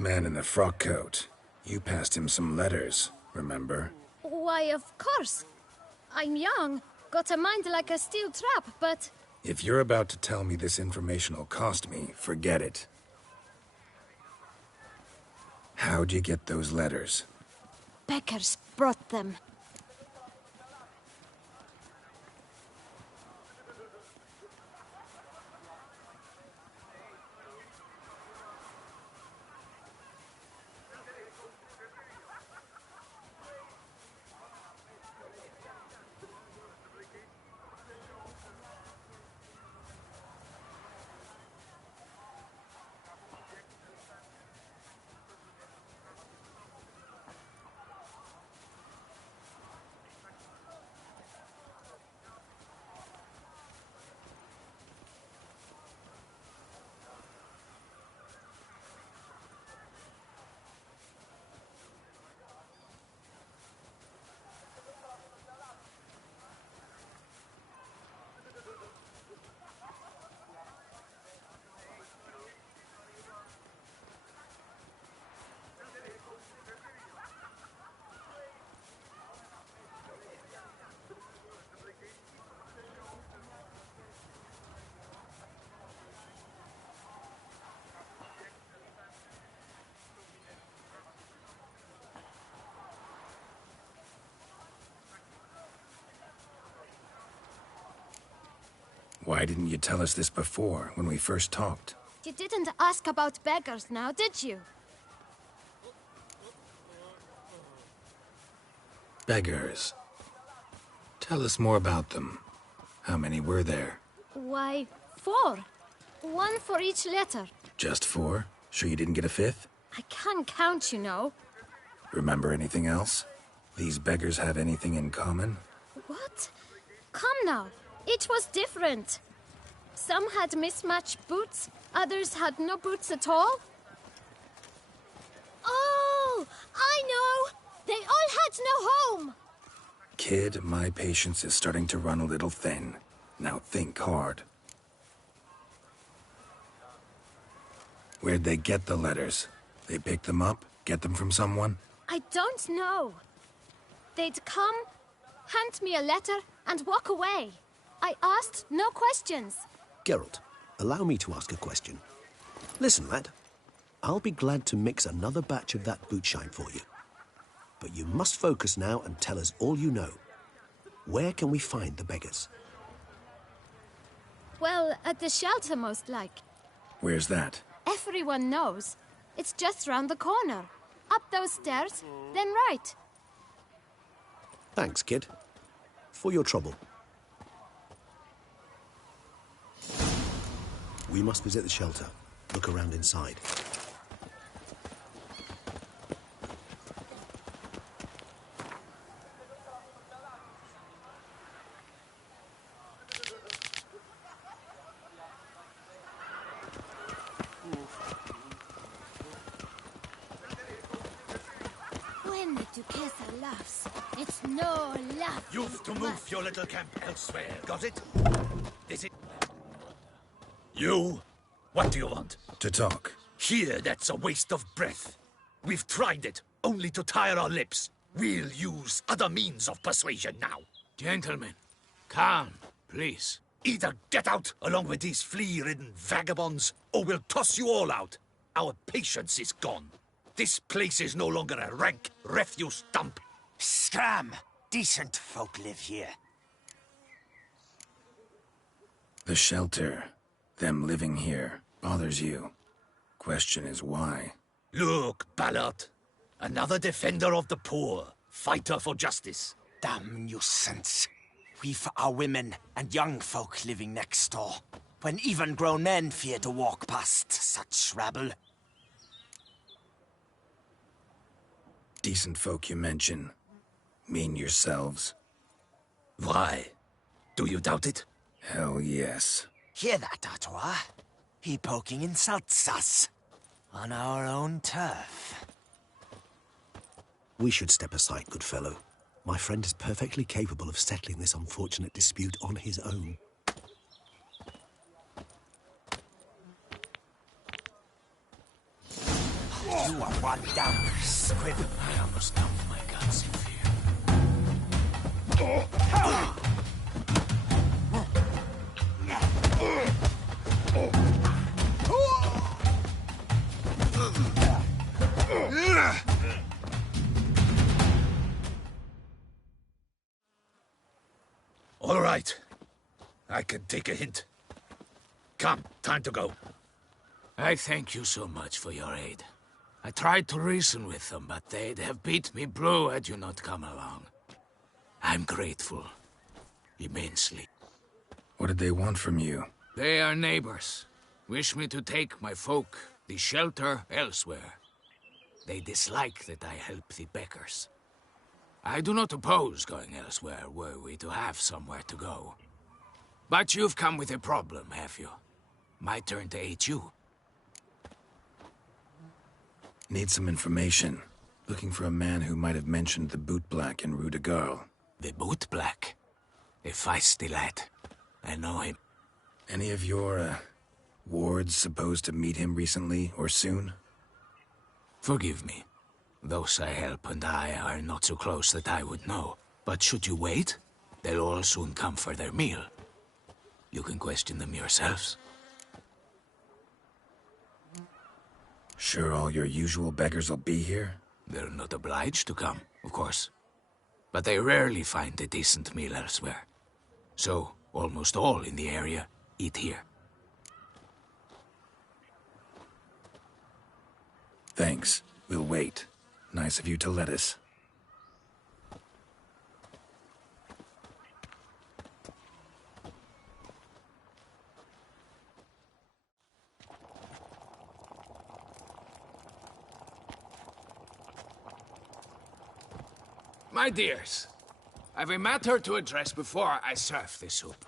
Man in the frock coat. You passed him some letters, remember? Why, of course. I'm young, got a mind like a steel trap, but... If you're about to tell me this information'll cost me, forget it. How'd you get those letters? Beckers brought them. Why didn't you tell us this before, when we first talked? You didn't ask about beggars now, did you? Beggars. Tell us more about them. How many were there? Why, 4. 1 for each letter. Just 4? Sure you didn't get a 5th? I can't count, you know. Remember anything else? These beggars have anything in common? What? Come now. Each was different. Some had mismatched boots, others had no boots at all. Oh, I know! They all had no home! Kid, my patience is starting to run a little thin. Now think hard. Where'd they get the letters? They pick them up? Get them from someone? I don't know. They'd come, hand me a letter, and walk away. I asked no questions. Geralt, allow me to ask a question. Listen, lad. I'll be glad to mix another batch of that bootshine for you. But you must focus now and tell us all you know. Where can we find the beggars? Well, at the shelter, most like. Where's that? Everyone knows. It's just round the corner. Up those stairs, then right. Thanks, kid. For your trouble. We must visit the shelter. Look around inside. When the Duquesa laughs, it's no laugh. You've to move your little camp elsewhere, got it? Is it... You? What do you want? To talk. Here, that's a waste of breath. We've tried it, only to tire our lips. We'll use other means of persuasion now. Gentlemen, calm, please. Either get out along with these flea-ridden vagabonds, or we'll toss you all out. Our patience is gone. This place is no longer a rank refuse dump. Scram! Decent folk live here. The shelter, them living here, bothers you. Question is why? Look, Ballard. Another defender of the poor. Fighter for justice. Damn nuisance. We've our women and young folk living next door, when even grown men fear to walk past such rabble. Decent folk you mention. Mean yourselves? Why? Do you doubt it? Hell yes. Hear that, Artois? He poking insults us. On our own turf. We should step aside, good fellow. My friend is perfectly capable of settling this unfortunate dispute on his own. You are one down, squib. I almost dumped my guns in fear. All right. I can take a hint. Come, time to go. I thank you so much for your aid. I tried to reason with them, but they'd have beat me blue had you not come along. I'm grateful. Immensely. What did they want from you? They are neighbors. Wish me to take my folk, the shelter, elsewhere. They dislike that I help the beggars. I do not oppose going elsewhere, were we to have somewhere to go. But you've come with a problem, have you? My turn to aid you. Need some information. Looking for a man who might have mentioned the boot black in Rue de Garl. The boot black? A feisty lad. I know him. Any of your, wards supposed to meet him recently or soon? Forgive me. Those I help and I are not so close that I would know. But should you wait, they'll all soon come for their meal. You can question them yourselves. Sure all your usual beggars will be here? They're not obliged to come, of course. But they rarely find a decent meal elsewhere. So, almost all in the area eat here. Thanks. We'll wait. Nice of you to let us. My dears, I've a matter to address before I serve the soup.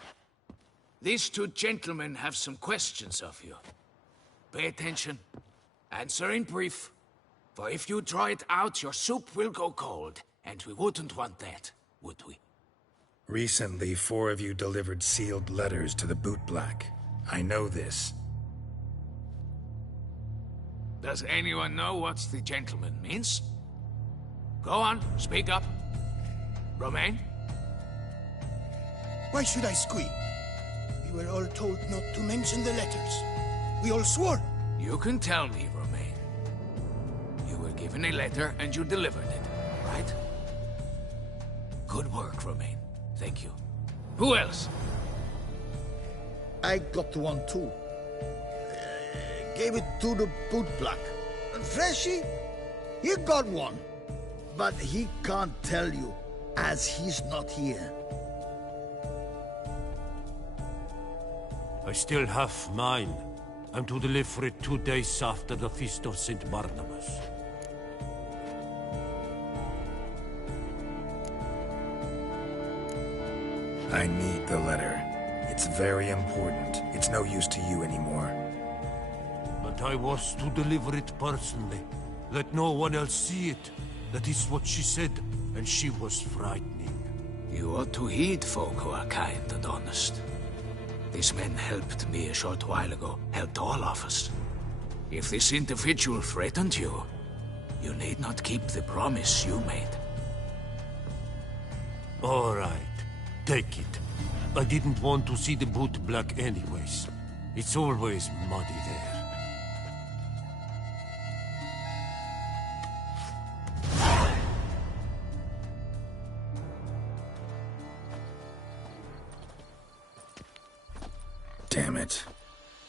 These two gentlemen have some questions of you. Pay attention. Answer in brief. For if you draw it out, your soup will go cold. And we wouldn't want that, would we? Recently, 4 of you delivered sealed letters to the bootblack. I know this. Does anyone know what the gentleman means? Go on, speak up. Romain? Why should I squeal? We were all told not to mention the letters. We all swore. You can tell me, Romain. You were given a letter and you delivered it, right? Good work, Romain. Thank you. Who else? I got one too. Gave it to the bootblack. Freshy, he got one. But he can't tell you, as he's not here. I still have mine. I'm to deliver it 2 days after the Feast of St. Barnabas. I need the letter. It's very important. It's no use to you anymore. But I was to deliver it personally. Let no one else see it. That is what she said, and she was frightening. You ought to heed folk who are kind and honest. These men helped me a short while ago, helped all of us. If this individual threatened you, you need not keep the promise you made. All right, take it. I didn't want to see the bootblack anyways. It's always muddy there. Damn it.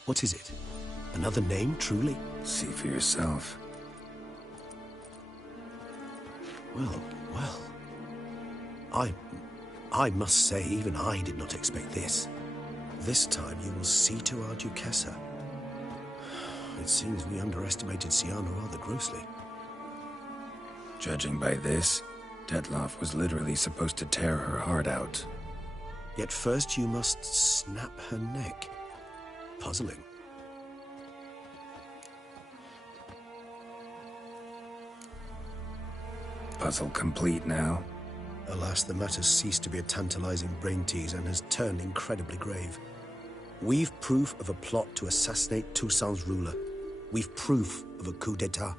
What is it? Another name, truly? See for yourself. Well. I must say, even I did not expect this. This time you will see to our Duchessa. It seems we underestimated Sienna rather grossly. Judging by this, Detloff was literally supposed to tear her heart out. Yet first you must snap her neck. Puzzling. Puzzle complete now. Alas, the matter's ceased to be a tantalizing brain tease and has turned incredibly grave. We've proof of a plot to assassinate Toussaint's ruler. We've proof of a coup d'etat.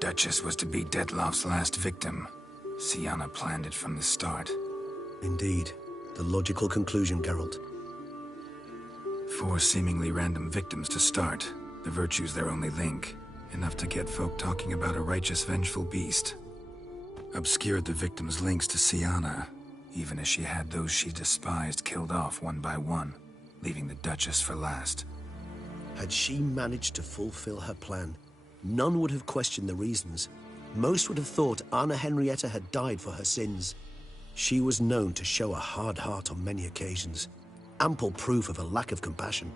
Duchess was to be Detloff's last victim. Sienna planned it from the start. Indeed. The logical conclusion, Geralt. 4 seemingly random victims to start. The virtue's their only link. Enough to get folk talking about a righteous, vengeful beast. Obscured the victims' links to Sienna, even as she had those she despised killed off one by one, leaving the Duchess for last. Had she managed to fulfill her plan, none would have questioned the reasons. Most would have thought Anna Henrietta had died for her sins. She was known to show a hard heart on many occasions. Ample proof of a lack of compassion.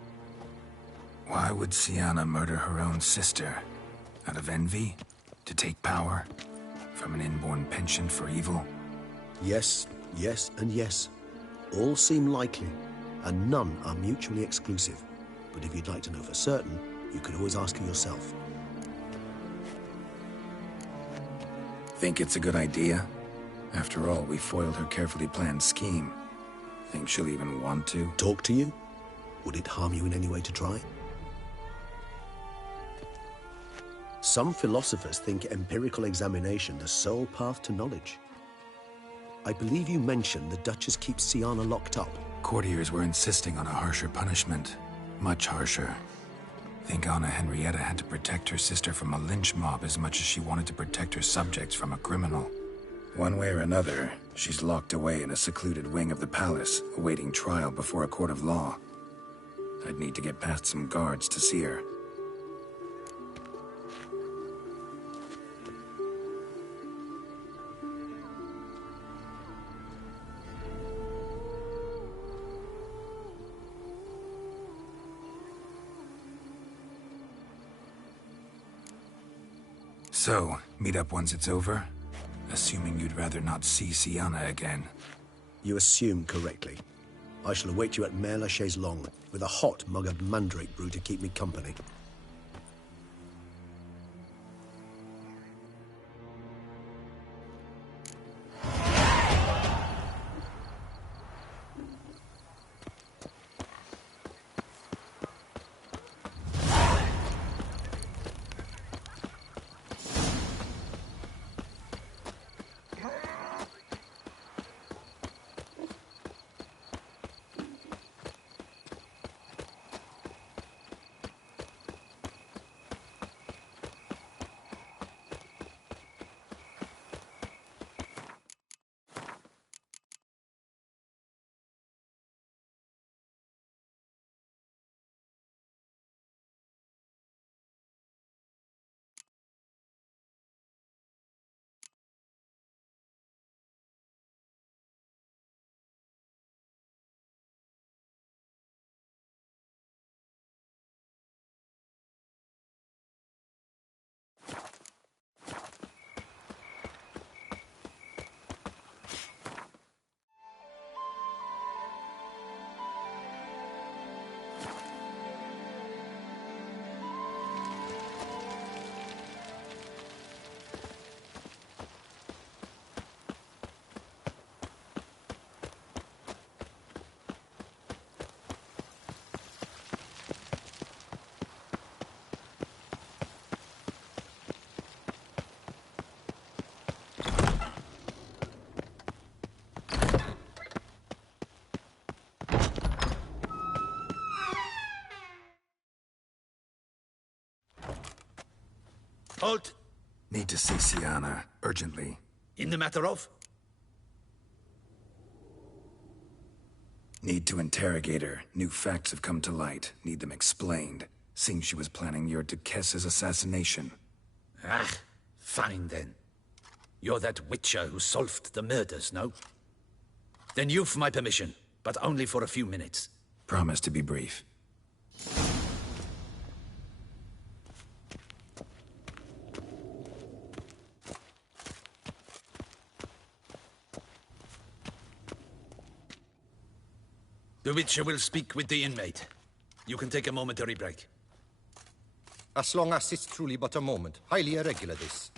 Why would Sienna murder her own sister? Out of envy? To take power? From an inborn penchant for evil? Yes, and yes. All seem likely, and none are mutually exclusive. But if you'd like to know for certain, you could always ask her yourself. Think it's a good idea? After all, we foiled her carefully planned scheme. Think she'll even want to? Talk to you? Would it harm you in any way to try? Some philosophers think empirical examination the sole path to knowledge. I believe you mentioned the Duchess keeps Sienna locked up. Courtiers were insisting on a harsher punishment. Much harsher. Think Anna Henrietta had to protect her sister from a lynch mob as much as she wanted to protect her subjects from a criminal. One way or another, she's locked away in a secluded wing of the palace, awaiting trial before a court of law. I'd need to get past some guards to see her. So, meet up once it's over? Assuming you'd rather not see Sienna again. You assume correctly. I shall await you at Mère la Chaise Longue, with a hot mug of mandrake brew to keep me company. Halt! Need to see Sienna, urgently. In the matter of? Need to interrogate her. New facts have come to light. Need them explained. Seems she was planning your Duquesse's assassination. Ah, fine then. You're that witcher who solved the murders, no? Then you've my permission, but only for a few minutes. Promise to be brief. The Witcher will speak with the inmate. You can take a momentary break. As long as it's truly but a moment. Highly irregular, this.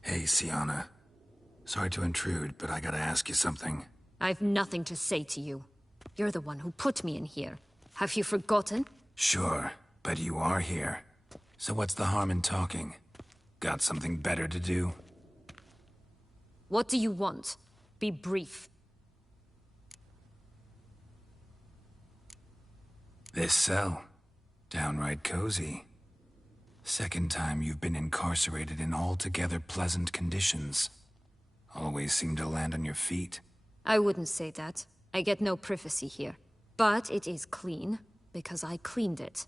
Hey, Sienna. Sorry to intrude, but I gotta ask you something. I've nothing to say to you. You're the one who put me in here. Have you forgotten? Sure, but you are here. So what's the harm in talking? Got something better to do? What do you want? Be brief. This cell. Downright cozy. Second time you've been incarcerated in altogether pleasant conditions. Always seem to land on your feet. I wouldn't say that. I get no privacy here. But it is clean, because I cleaned it.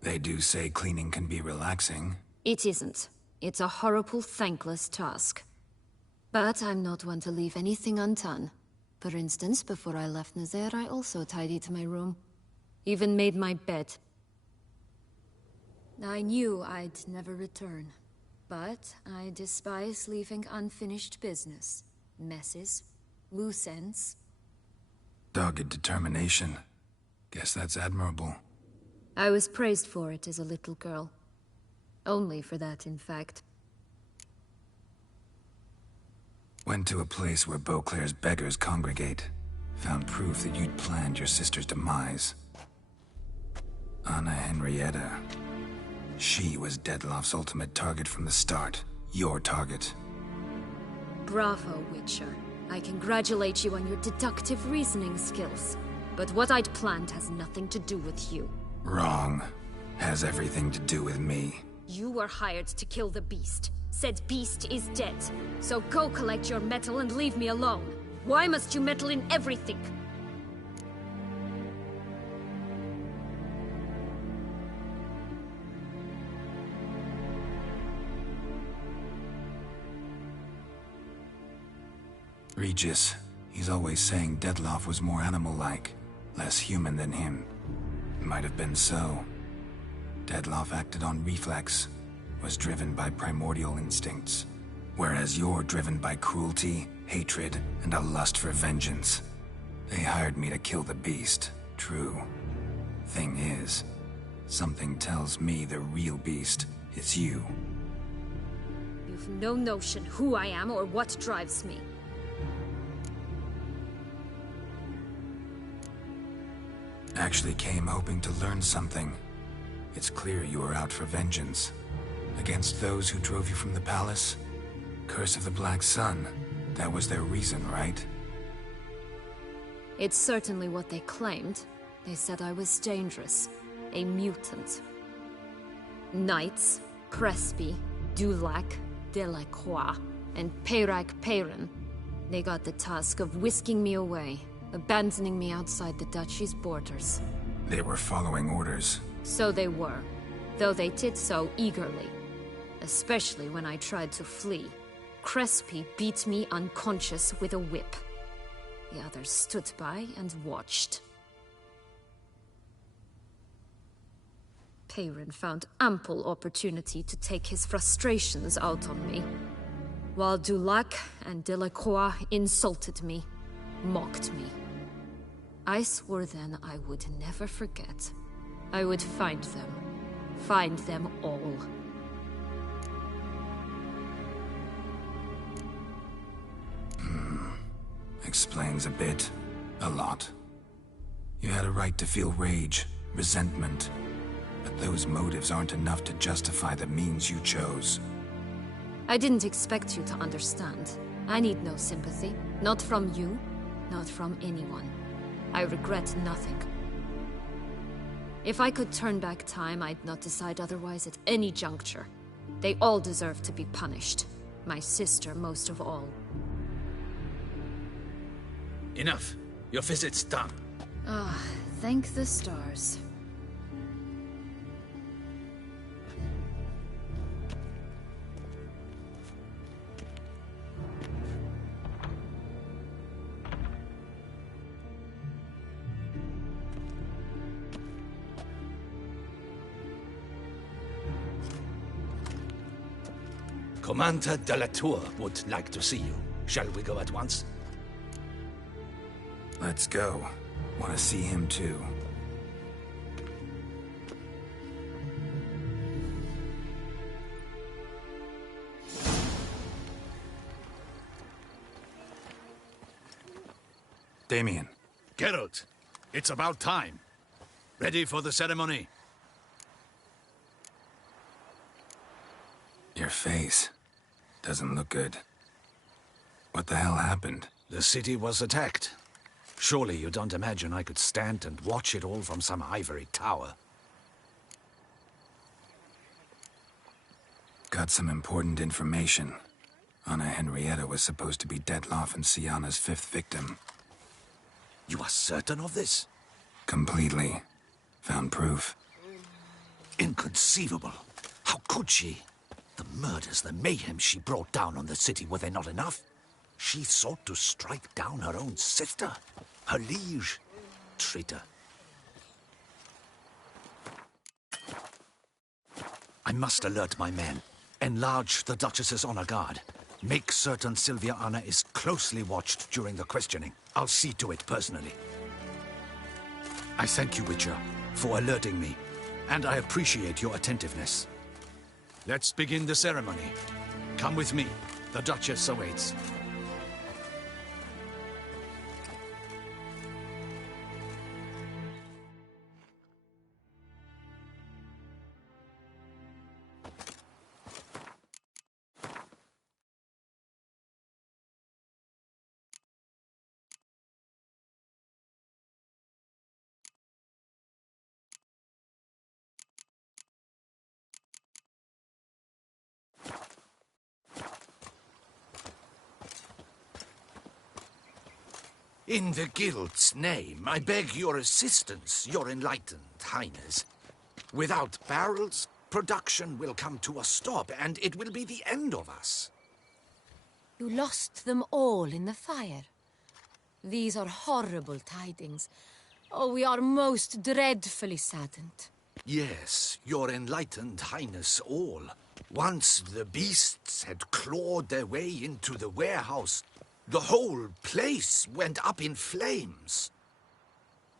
They do say cleaning can be relaxing. It isn't. It's a horrible, thankless task. But I'm not one to leave anything undone. For instance, before I left Nazaire, I also tidied my room. Even made my bed. I knew I'd never return. But I despise leaving unfinished business. Messes. Loose ends. Dogged determination. Guess that's admirable. I was praised for it as a little girl. Only for that, in fact. Went to a place where Beauclair's beggars congregate. Found proof that you'd planned your sister's demise. Anna Henrietta. She was Dettlaff's ultimate target from the start. Your target. Bravo, Witcher. I congratulate you on your deductive reasoning skills. But what I'd planned has nothing to do with you. Wrong. Has everything to do with me. You were hired to kill the beast. Said beast is dead. So go collect your metal and leave me alone. Why must you meddle in everything? Regis. He's always saying Dettlaff was more animal-like, less human than him. Might have been so. Dettlaff acted on reflex, was driven by primordial instincts, whereas you're driven by cruelty, hatred, and a lust for vengeance. They hired me to kill the beast, true. Thing is, something tells me the real beast is you. You've no notion who I am or what drives me. Actually came hoping to learn something. It's clear you were out for vengeance. Against those who drove you from the palace? Curse of the Black Sun. That was their reason, right? It's certainly what they claimed. They said I was dangerous. A mutant. Knights, Crespi, Dulac, Delacroix, and Peyrac Peyron. They got the task of whisking me away, abandoning me outside the duchy's borders. They were following orders. So they were, though they did so eagerly. Especially when I tried to flee. Crespi beat me unconscious with a whip. The others stood by and watched. Peyron found ample opportunity to take his frustrations out on me, while Dulac and Delacroix insulted me, mocked me. I swore then I would never forget. I would find them all. Explains a bit. A lot. You had a right to feel rage, resentment. But those motives aren't enough to justify the means you chose. I didn't expect you to understand. I need no sympathy. Not from you, not from anyone. I regret nothing. If I could turn back time, I'd not decide otherwise at any juncture. They all deserve to be punished. My sister most of all. Enough. Your visit's done. Ah, thank the stars. Commander de la Tour would like to see you. Shall we go at once? Let's go. Want to see him too. Damien. Geralt, it's about time. Ready for the ceremony? Your face doesn't look good. What the hell happened? The city was attacked. Surely you don't imagine I could stand and watch it all from some ivory tower. Got some important information. Anna Henrietta was supposed to be Dettlaff and Syanna's fifth victim. You are certain of this? Completely. Found proof. Inconceivable. How could she? The murders, the mayhem she brought down on the city, were they not enough? She sought to strike down her own sister, her liege. Traitor. I must alert my men. Enlarge the Duchess's honor guard. Make certain Sylvia Anna is closely watched during the questioning. I'll see to it personally. I thank you, Witcher, for alerting me, and I appreciate your attentiveness. Let's begin the ceremony. Come with me. The Duchess awaits. In the Guild's name, I beg your assistance, your enlightened highness. Without barrels, production will come to a stop, and it will be the end of us. You lost them all in the fire. These are horrible tidings. Oh, we are most dreadfully saddened. Yes, your enlightened highness all. Once the beasts had clawed their way into the warehouse, the whole place went up in flames.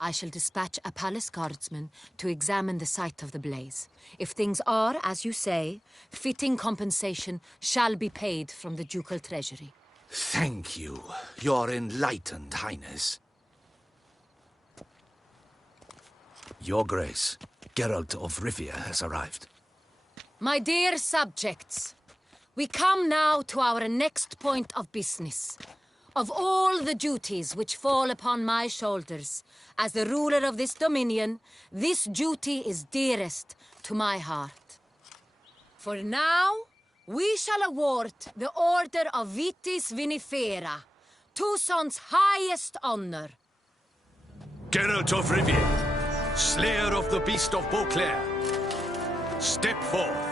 I shall dispatch a palace guardsman to examine the site of the blaze. If things are, as you say, fitting compensation shall be paid from the ducal treasury. Thank you, your enlightened highness. Your Grace, Geralt of Rivia has arrived. My dear subjects, we come now to our next point of business. Of all the duties which fall upon my shoulders, as the ruler of this dominion, this duty is dearest to my heart. For now, we shall award the Order of Vitis Vinifera, Tucson's highest honor. Geralt of Rivia, slayer of the beast of Beauclair, step forth.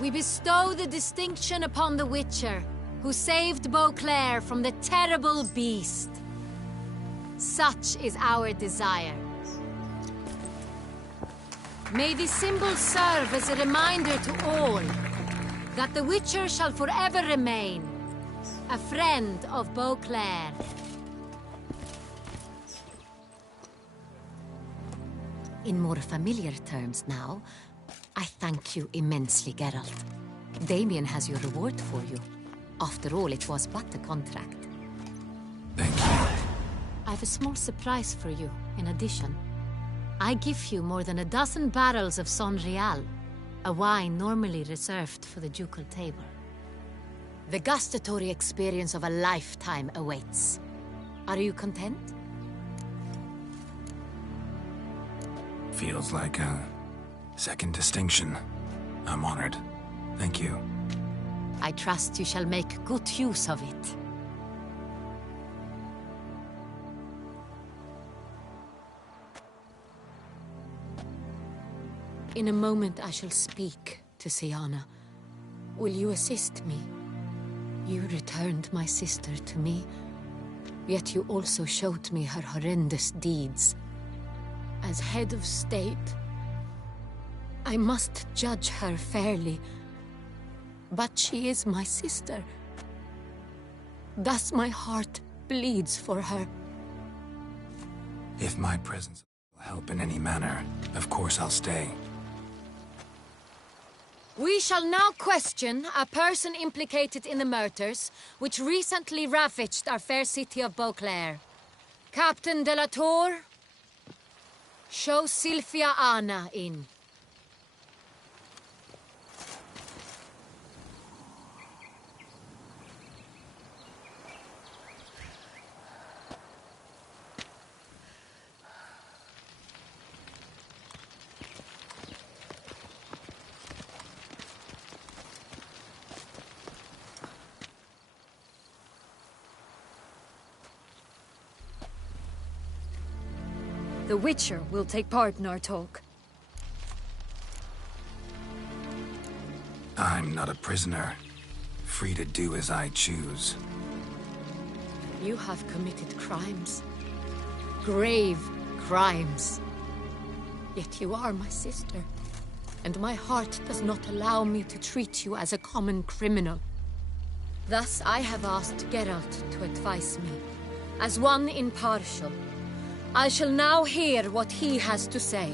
We bestow the distinction upon the Witcher, who saved Beauclair from the terrible beast. Such is our desire. May this symbol serve as a reminder to all that the Witcher shall forever remain a friend of Beauclair. In more familiar terms now, I thank you immensely, Geralt. Damien has your reward for you. After all, it was but a contract. Thank you. I have a small surprise for you, in addition. I give you more than a dozen barrels of Son Real, a wine normally reserved for the ducal table. The gustatory experience of a lifetime awaits. Are you content? Feels like a second distinction. I'm honored. Thank you. I trust you shall make good use of it. In a moment I shall speak to Siana. Will you assist me? You returned my sister to me, yet you also showed me her horrendous deeds. As head of state, I must judge her fairly. But she is my sister. Thus my heart bleeds for her. If my presence will help in any manner, of course I'll stay. We shall now question a person implicated in the murders which recently ravaged our fair city of Beauclair. Captain de la Tour, show Sylvia Anna in. The Witcher will take part in our talk. I'm not a prisoner. Free to do as I choose. You have committed crimes. Grave crimes. Yet you are my sister. And my heart does not allow me to treat you as a common criminal. Thus I have asked Geralt to advise me, as one impartial. I shall now hear what he has to say.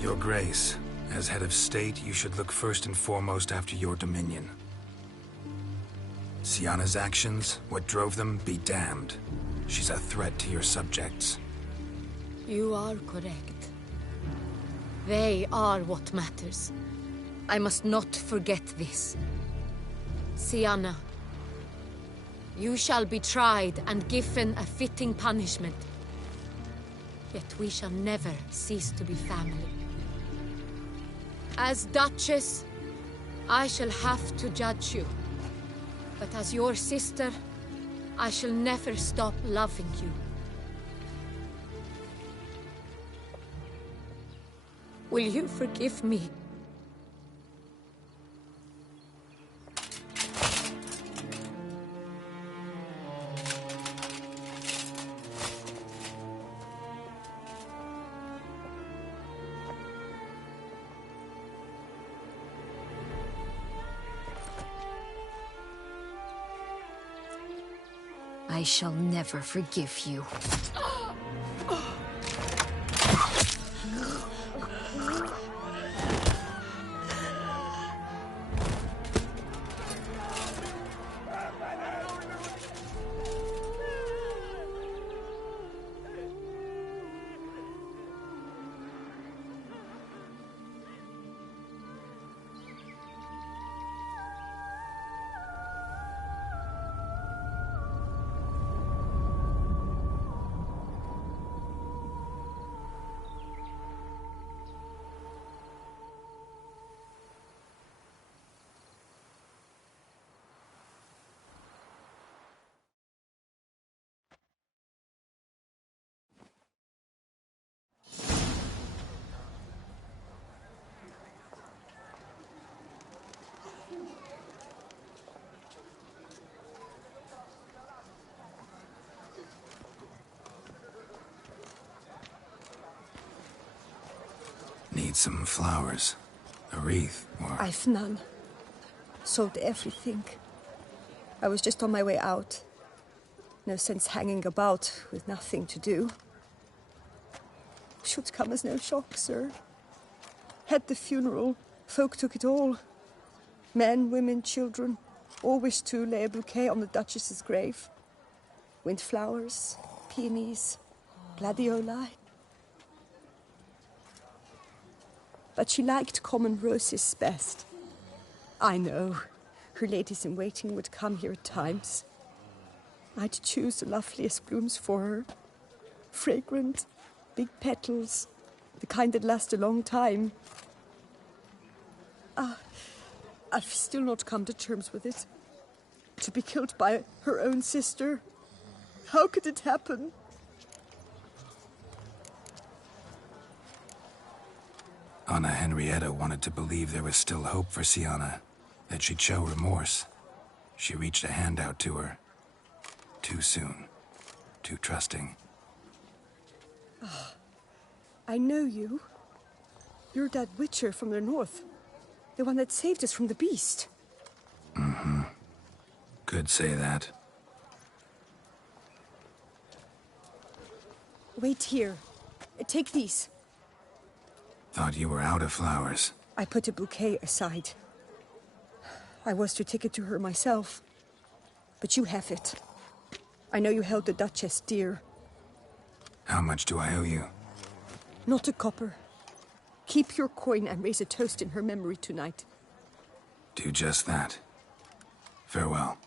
Your Grace, as head of state, you should look first and foremost after your dominion. Siana's actions, what drove them, be damned. She's a threat to your subjects. You are correct. They are what matters. I must not forget this. Siana, you shall be tried and given a fitting punishment. Yet we shall never cease to be family. As Duchess, I shall have to judge you. But as your sister, I shall never stop loving you. Will you forgive me? I shall never forgive you. Need some flowers. A wreath, or... I've none. Sold everything. I was just on my way out. No sense hanging about with nothing to do. Should come as no shock, sir. Had the funeral, folk took it all. Men, women, children, all wished to lay a bouquet on the Duchess's grave. Windflowers, peonies, gladioli. But she liked common roses best. I know, her ladies-in-waiting would come here at times. I'd choose the loveliest blooms for her. Fragrant, big petals, the kind that last a long time. I've still not come to terms with it. To be killed by her own sister. How could it happen? Anna Henrietta wanted to believe there was still hope for Sienna, that she'd show remorse. She reached a hand out to her. Too soon. Too trusting. Oh, I know you. You're that witcher from the north. The one that saved us from the beast. Mm-hmm. Could say that. Wait here. Take these. Thought you were out of flowers. I put a bouquet aside. I was to take it to her myself. But you have it. I know you held the Duchess dear. How much do I owe you? Not a copper. Keep your coin and raise a toast in her memory tonight. Do just that. Farewell.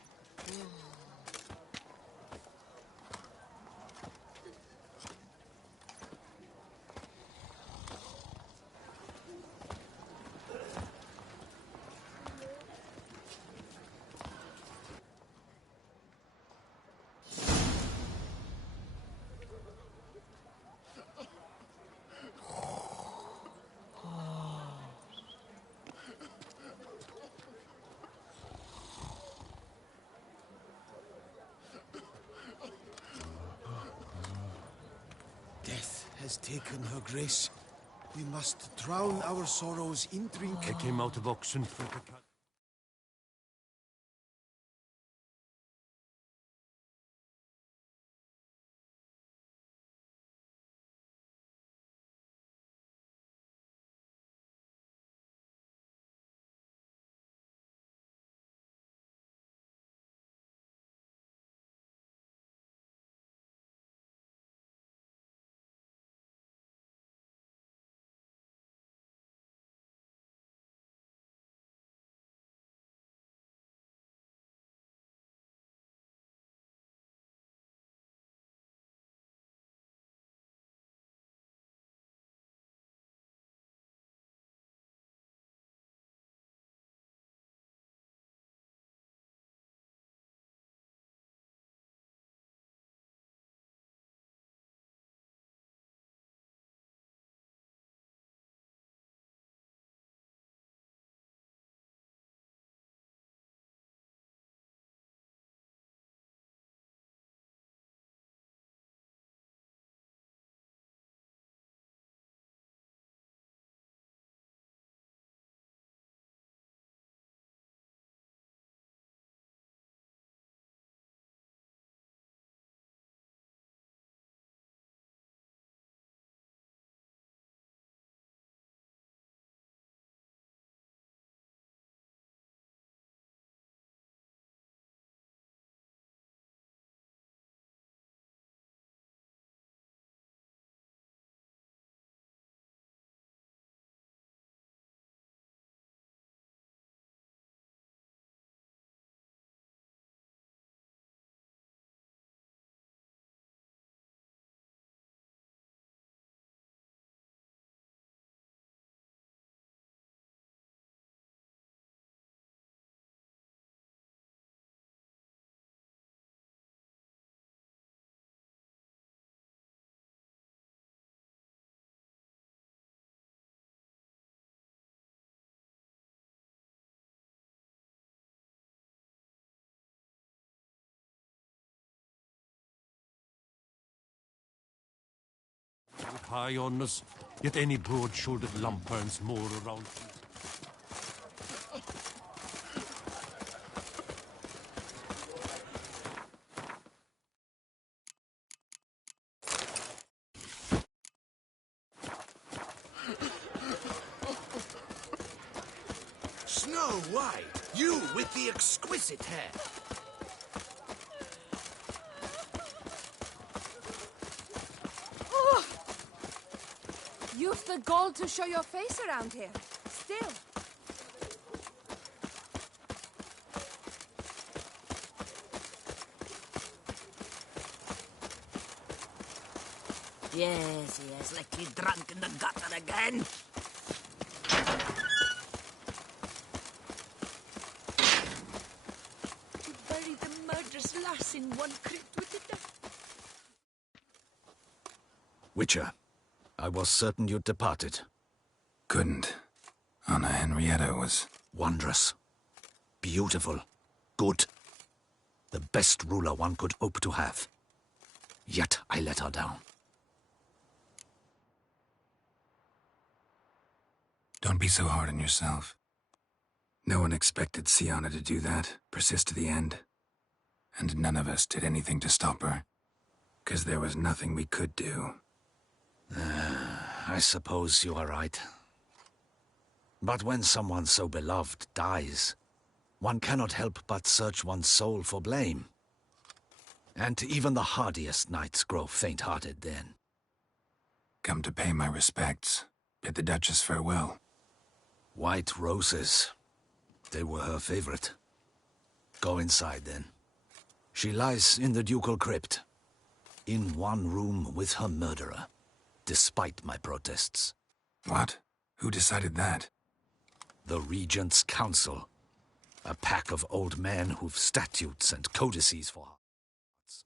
Has taken her grace. We must drown our sorrows in drink. I came out of Oxenford. high on us, yet any broad-shouldered lump earns more around. Snow White, you with the exquisite hair. Oh! You've the gall to show your face around here. Still. Yes, like you drunk in the gutter again. To bury the murderous lass in one crypt with the dead. Witcher, I was certain you'd departed. Couldn't. Anna Henrietta was... Wondrous. Beautiful. Good. The best ruler one could hope to have. Yet I let her down. Don't be so hard on yourself. No one expected Sienna to do that, persist to the end. And none of us did anything to stop her. 'Cause there was nothing we could do. I suppose you are right. But when someone so beloved dies, one cannot help but search one's soul for blame. And even the hardiest knights grow faint-hearted then. Come to pay my respects. Bid the Duchess farewell. White roses. They were her favorite. Go inside, then. She lies in the ducal crypt, in one room with her murderer, despite my protests. What? Who decided that? The Regent's Council. A pack of old men who've statutes and codices for hearts.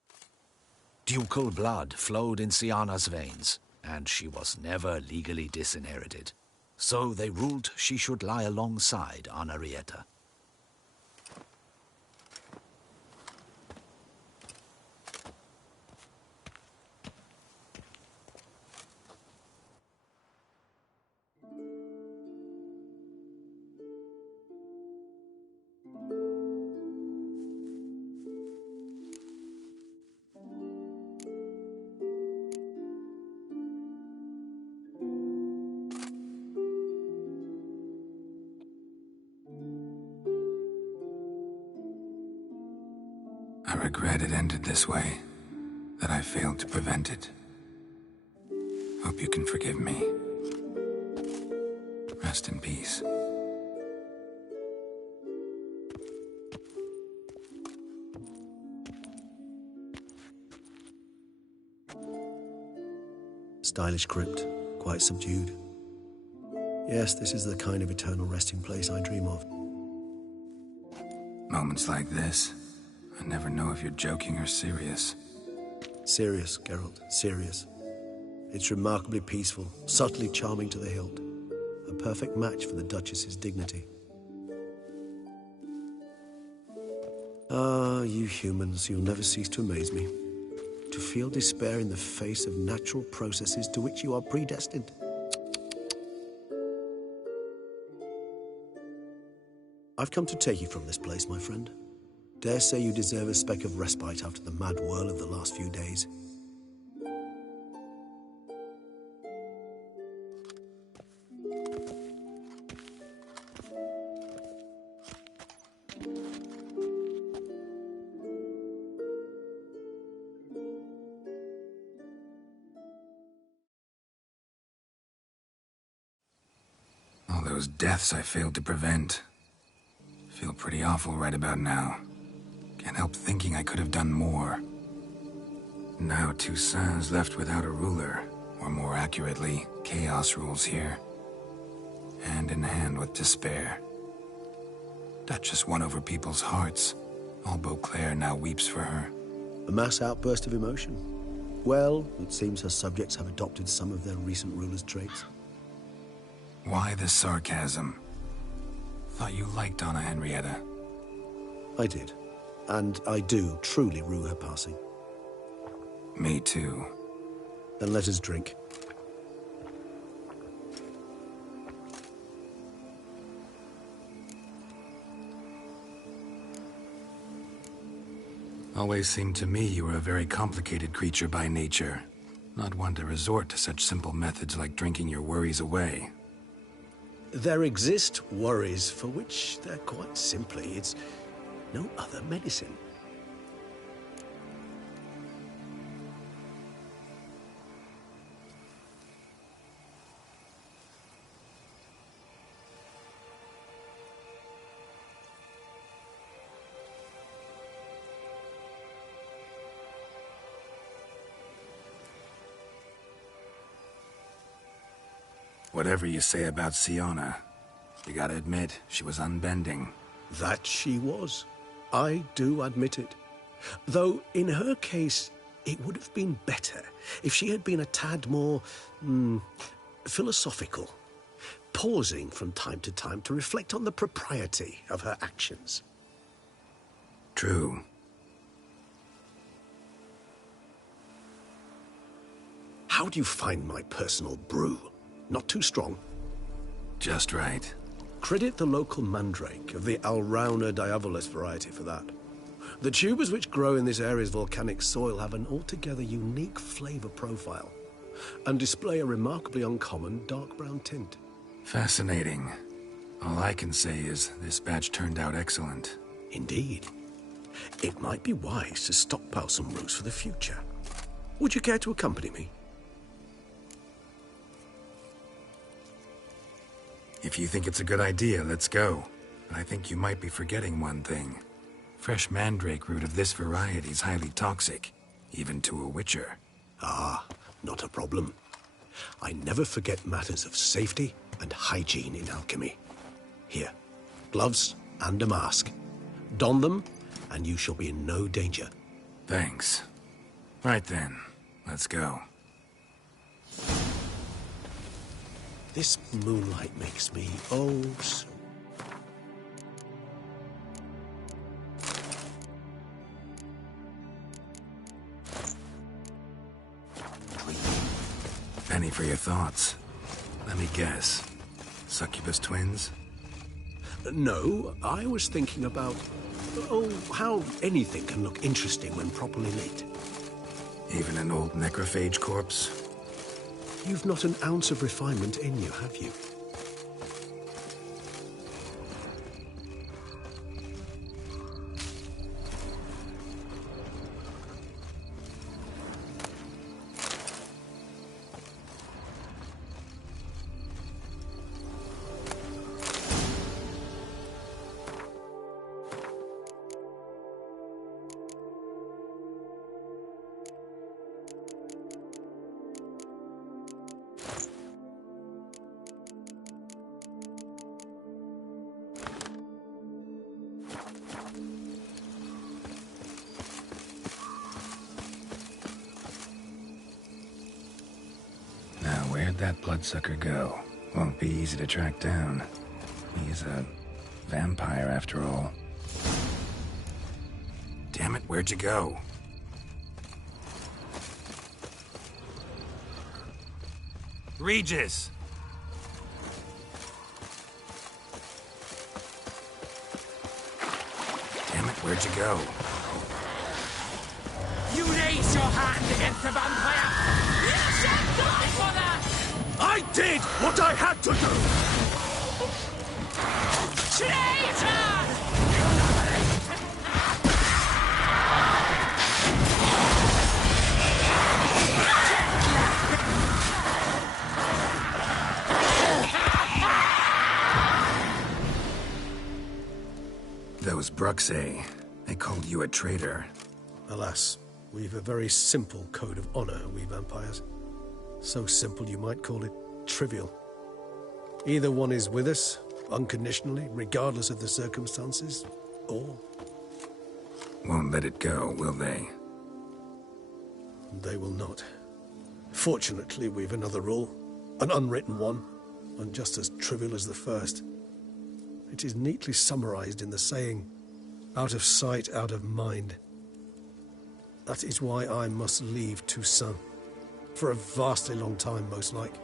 Ducal blood flowed in Sienna's veins, and she was never legally disinherited. So they ruled she should lie alongside Henrietta. I regret it ended this way, that I failed to prevent it. Hope you can forgive me. Rest in peace. Stylish crypt, quite subdued. Yes, this is the kind of eternal resting place I dream of. Moments like this, I never know if you're joking or serious. Serious, Geralt, serious. It's remarkably peaceful, subtly charming to the hilt. A perfect match for the Duchess's dignity. Ah, you humans, you'll never cease to amaze me. To feel despair in the face of natural processes to which you are predestined. I've come to take you from this place, my friend. Dare say you deserve a speck of respite after the mad whirl of the last few days. All those deaths I failed to prevent. Feel pretty awful right about now. Can't help thinking I could have done more. Now Toussaint's left without a ruler, or more accurately, chaos rules here. Hand in hand with despair. Duchess won over people's hearts. All Beauclair now weeps for her. A mass outburst of emotion. Well, it seems her subjects have adopted some of their recent ruler's traits. Why the sarcasm? Thought you liked Anna Henrietta. I did. And I do truly rue her passing. Me too. Then let us drink. Always seemed to me you were a very complicated creature by nature. Not one to resort to such simple methods like drinking your worries away. There exist worries for which they're quite simply, it's no other medicine. Whatever you say about Siona, you gotta admit, she was unbending. That she was. I do admit it. Though, in her case, it would have been better if she had been a tad more, philosophical, pausing from time to time to reflect on the propriety of her actions. True. How do you find my personal brew? Not too strong? Just right. Credit the local mandrake of the Alrauna diavolis variety for that. The tubers which grow in this area's volcanic soil have an altogether unique flavor profile and display a remarkably uncommon dark brown tint. Fascinating. All I can say is this batch turned out excellent. Indeed. It might be wise to stockpile some roots for the future. Would you care to accompany me? If you think it's a good idea, let's go. But I think you might be forgetting one thing. Fresh mandrake root of this variety is highly toxic, even to a witcher. Ah, not a problem. I never forget matters of safety and hygiene in alchemy. Here, gloves and a mask. Don them, and you shall be in no danger. Thanks. Right then, let's go. This moonlight makes me oh so... Penny for your thoughts. Let me guess. Succubus twins? No, I was thinking about... how anything can look interesting when properly lit. Even an old necrophage corpse? You've not an ounce of refinement in you, have you? Where'd that bloodsucker go? Won't be easy to track down. He's a vampire after all. Damn it, where'd you go? Regis! Damn it, where'd you go? You raise your hand against the vampire! You shall die for that! I did what I had to do! Traitor! Those Bruxay, they called you a traitor. Alas, we've a very simple code of honor, we vampires. So simple you might call it trivial. Either one is with us, unconditionally, regardless of the circumstances, or... Won't let it go, will they? They will not. Fortunately, we've another rule, an unwritten one, and just as trivial as the first. It is neatly summarized in the saying, out of sight, out of mind. That is why I must leave Toussaint. For a vastly long time, most like.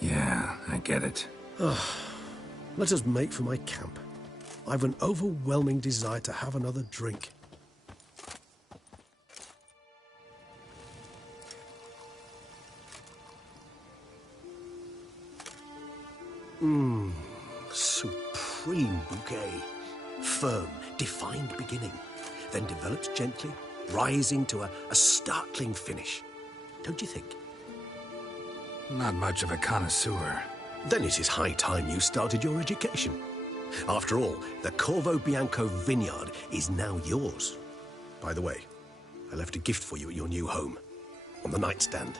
Yeah, I get it. Let us make for my camp. I've an overwhelming desire to have another drink. Supreme bouquet. Firm, defined beginning, then develops gently, rising to a startling finish. Don't you think? Not much of a connoisseur. Then it is high time you started your education. After all, the Corvo Bianco vineyard is now yours. By the way, I left a gift for you at your new home. On the nightstand.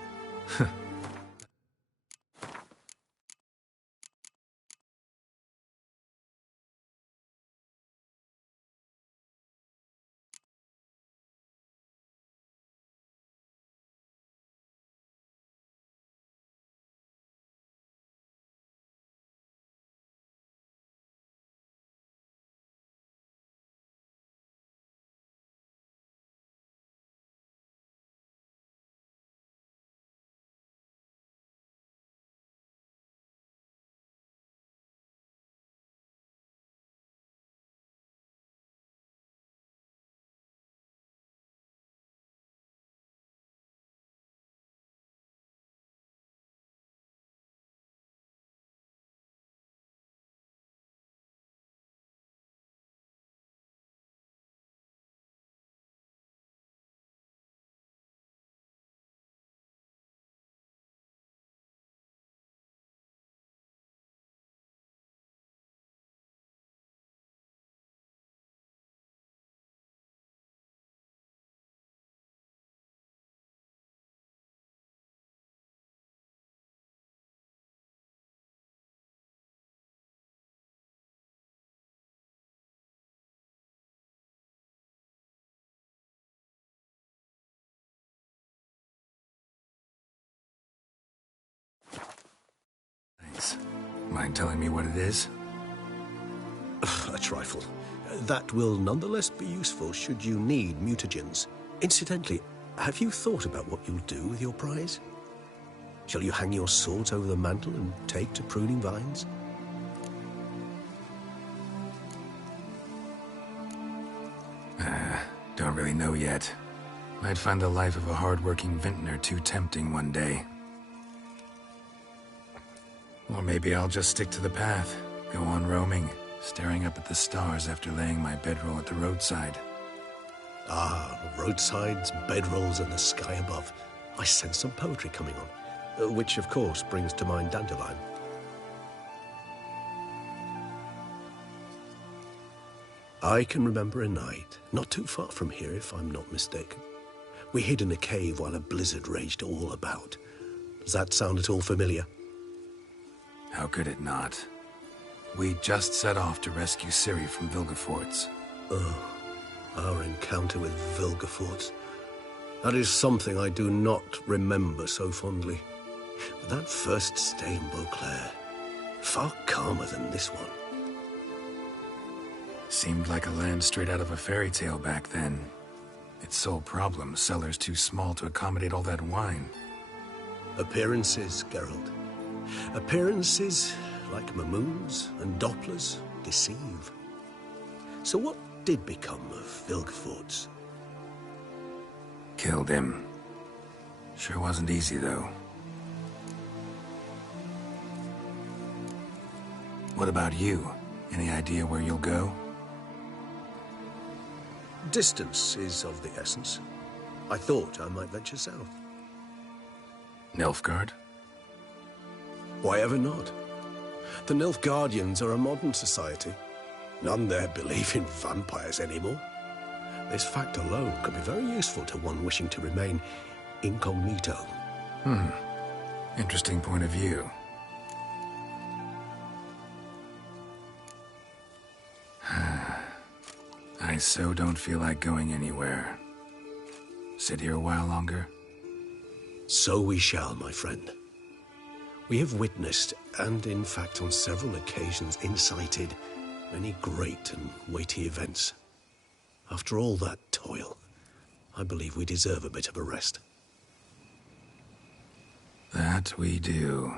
Thanks. Mind telling me what it is? A trifle. That will nonetheless be useful should you need mutagens. Incidentally, have you thought about what you'll do with your prize? Shall you hang your swords over the mantle and take to pruning vines? Don't really know yet. Might find the life of a hard-working vintner too tempting one day. Or maybe I'll just stick to the path, go on roaming, staring up at the stars after laying my bedroll at the roadside. Ah, roadsides, bedrolls, and the sky above. I sense some poetry coming on, which, of course, brings to mind Dandelion. I can remember a night, not too far from here, if I'm not mistaken. We hid in a cave while a blizzard raged all about. Does that sound at all familiar? How could it not? We just set off to rescue Ciri from Vilgefortz. Oh, our encounter with Vilgefortz. That is something I do not remember so fondly. But that first stay in Beauclair, far calmer than this one. Seemed like a land straight out of a fairy tale back then. Its sole problem, cellars too small to accommodate all that wine. Appearances, Geralt. Appearances, like Mamoons and Dopplers, deceive. So what did become of Vilgefortz? Killed him. Sure wasn't easy, though. What about you? Any idea where you'll go? Distance is of the essence. I thought I might venture south. Nilfgaard? Why ever not? The Nilfgaardians are a modern society. None there believe in vampires anymore. This fact alone could be very useful to one wishing to remain incognito. Interesting point of view. I so don't feel like going anywhere. Sit here a while longer? So we shall, my friend. We have witnessed, and in fact on several occasions incited, many great and weighty events. After all that toil, I believe we deserve a bit of a rest. That we do.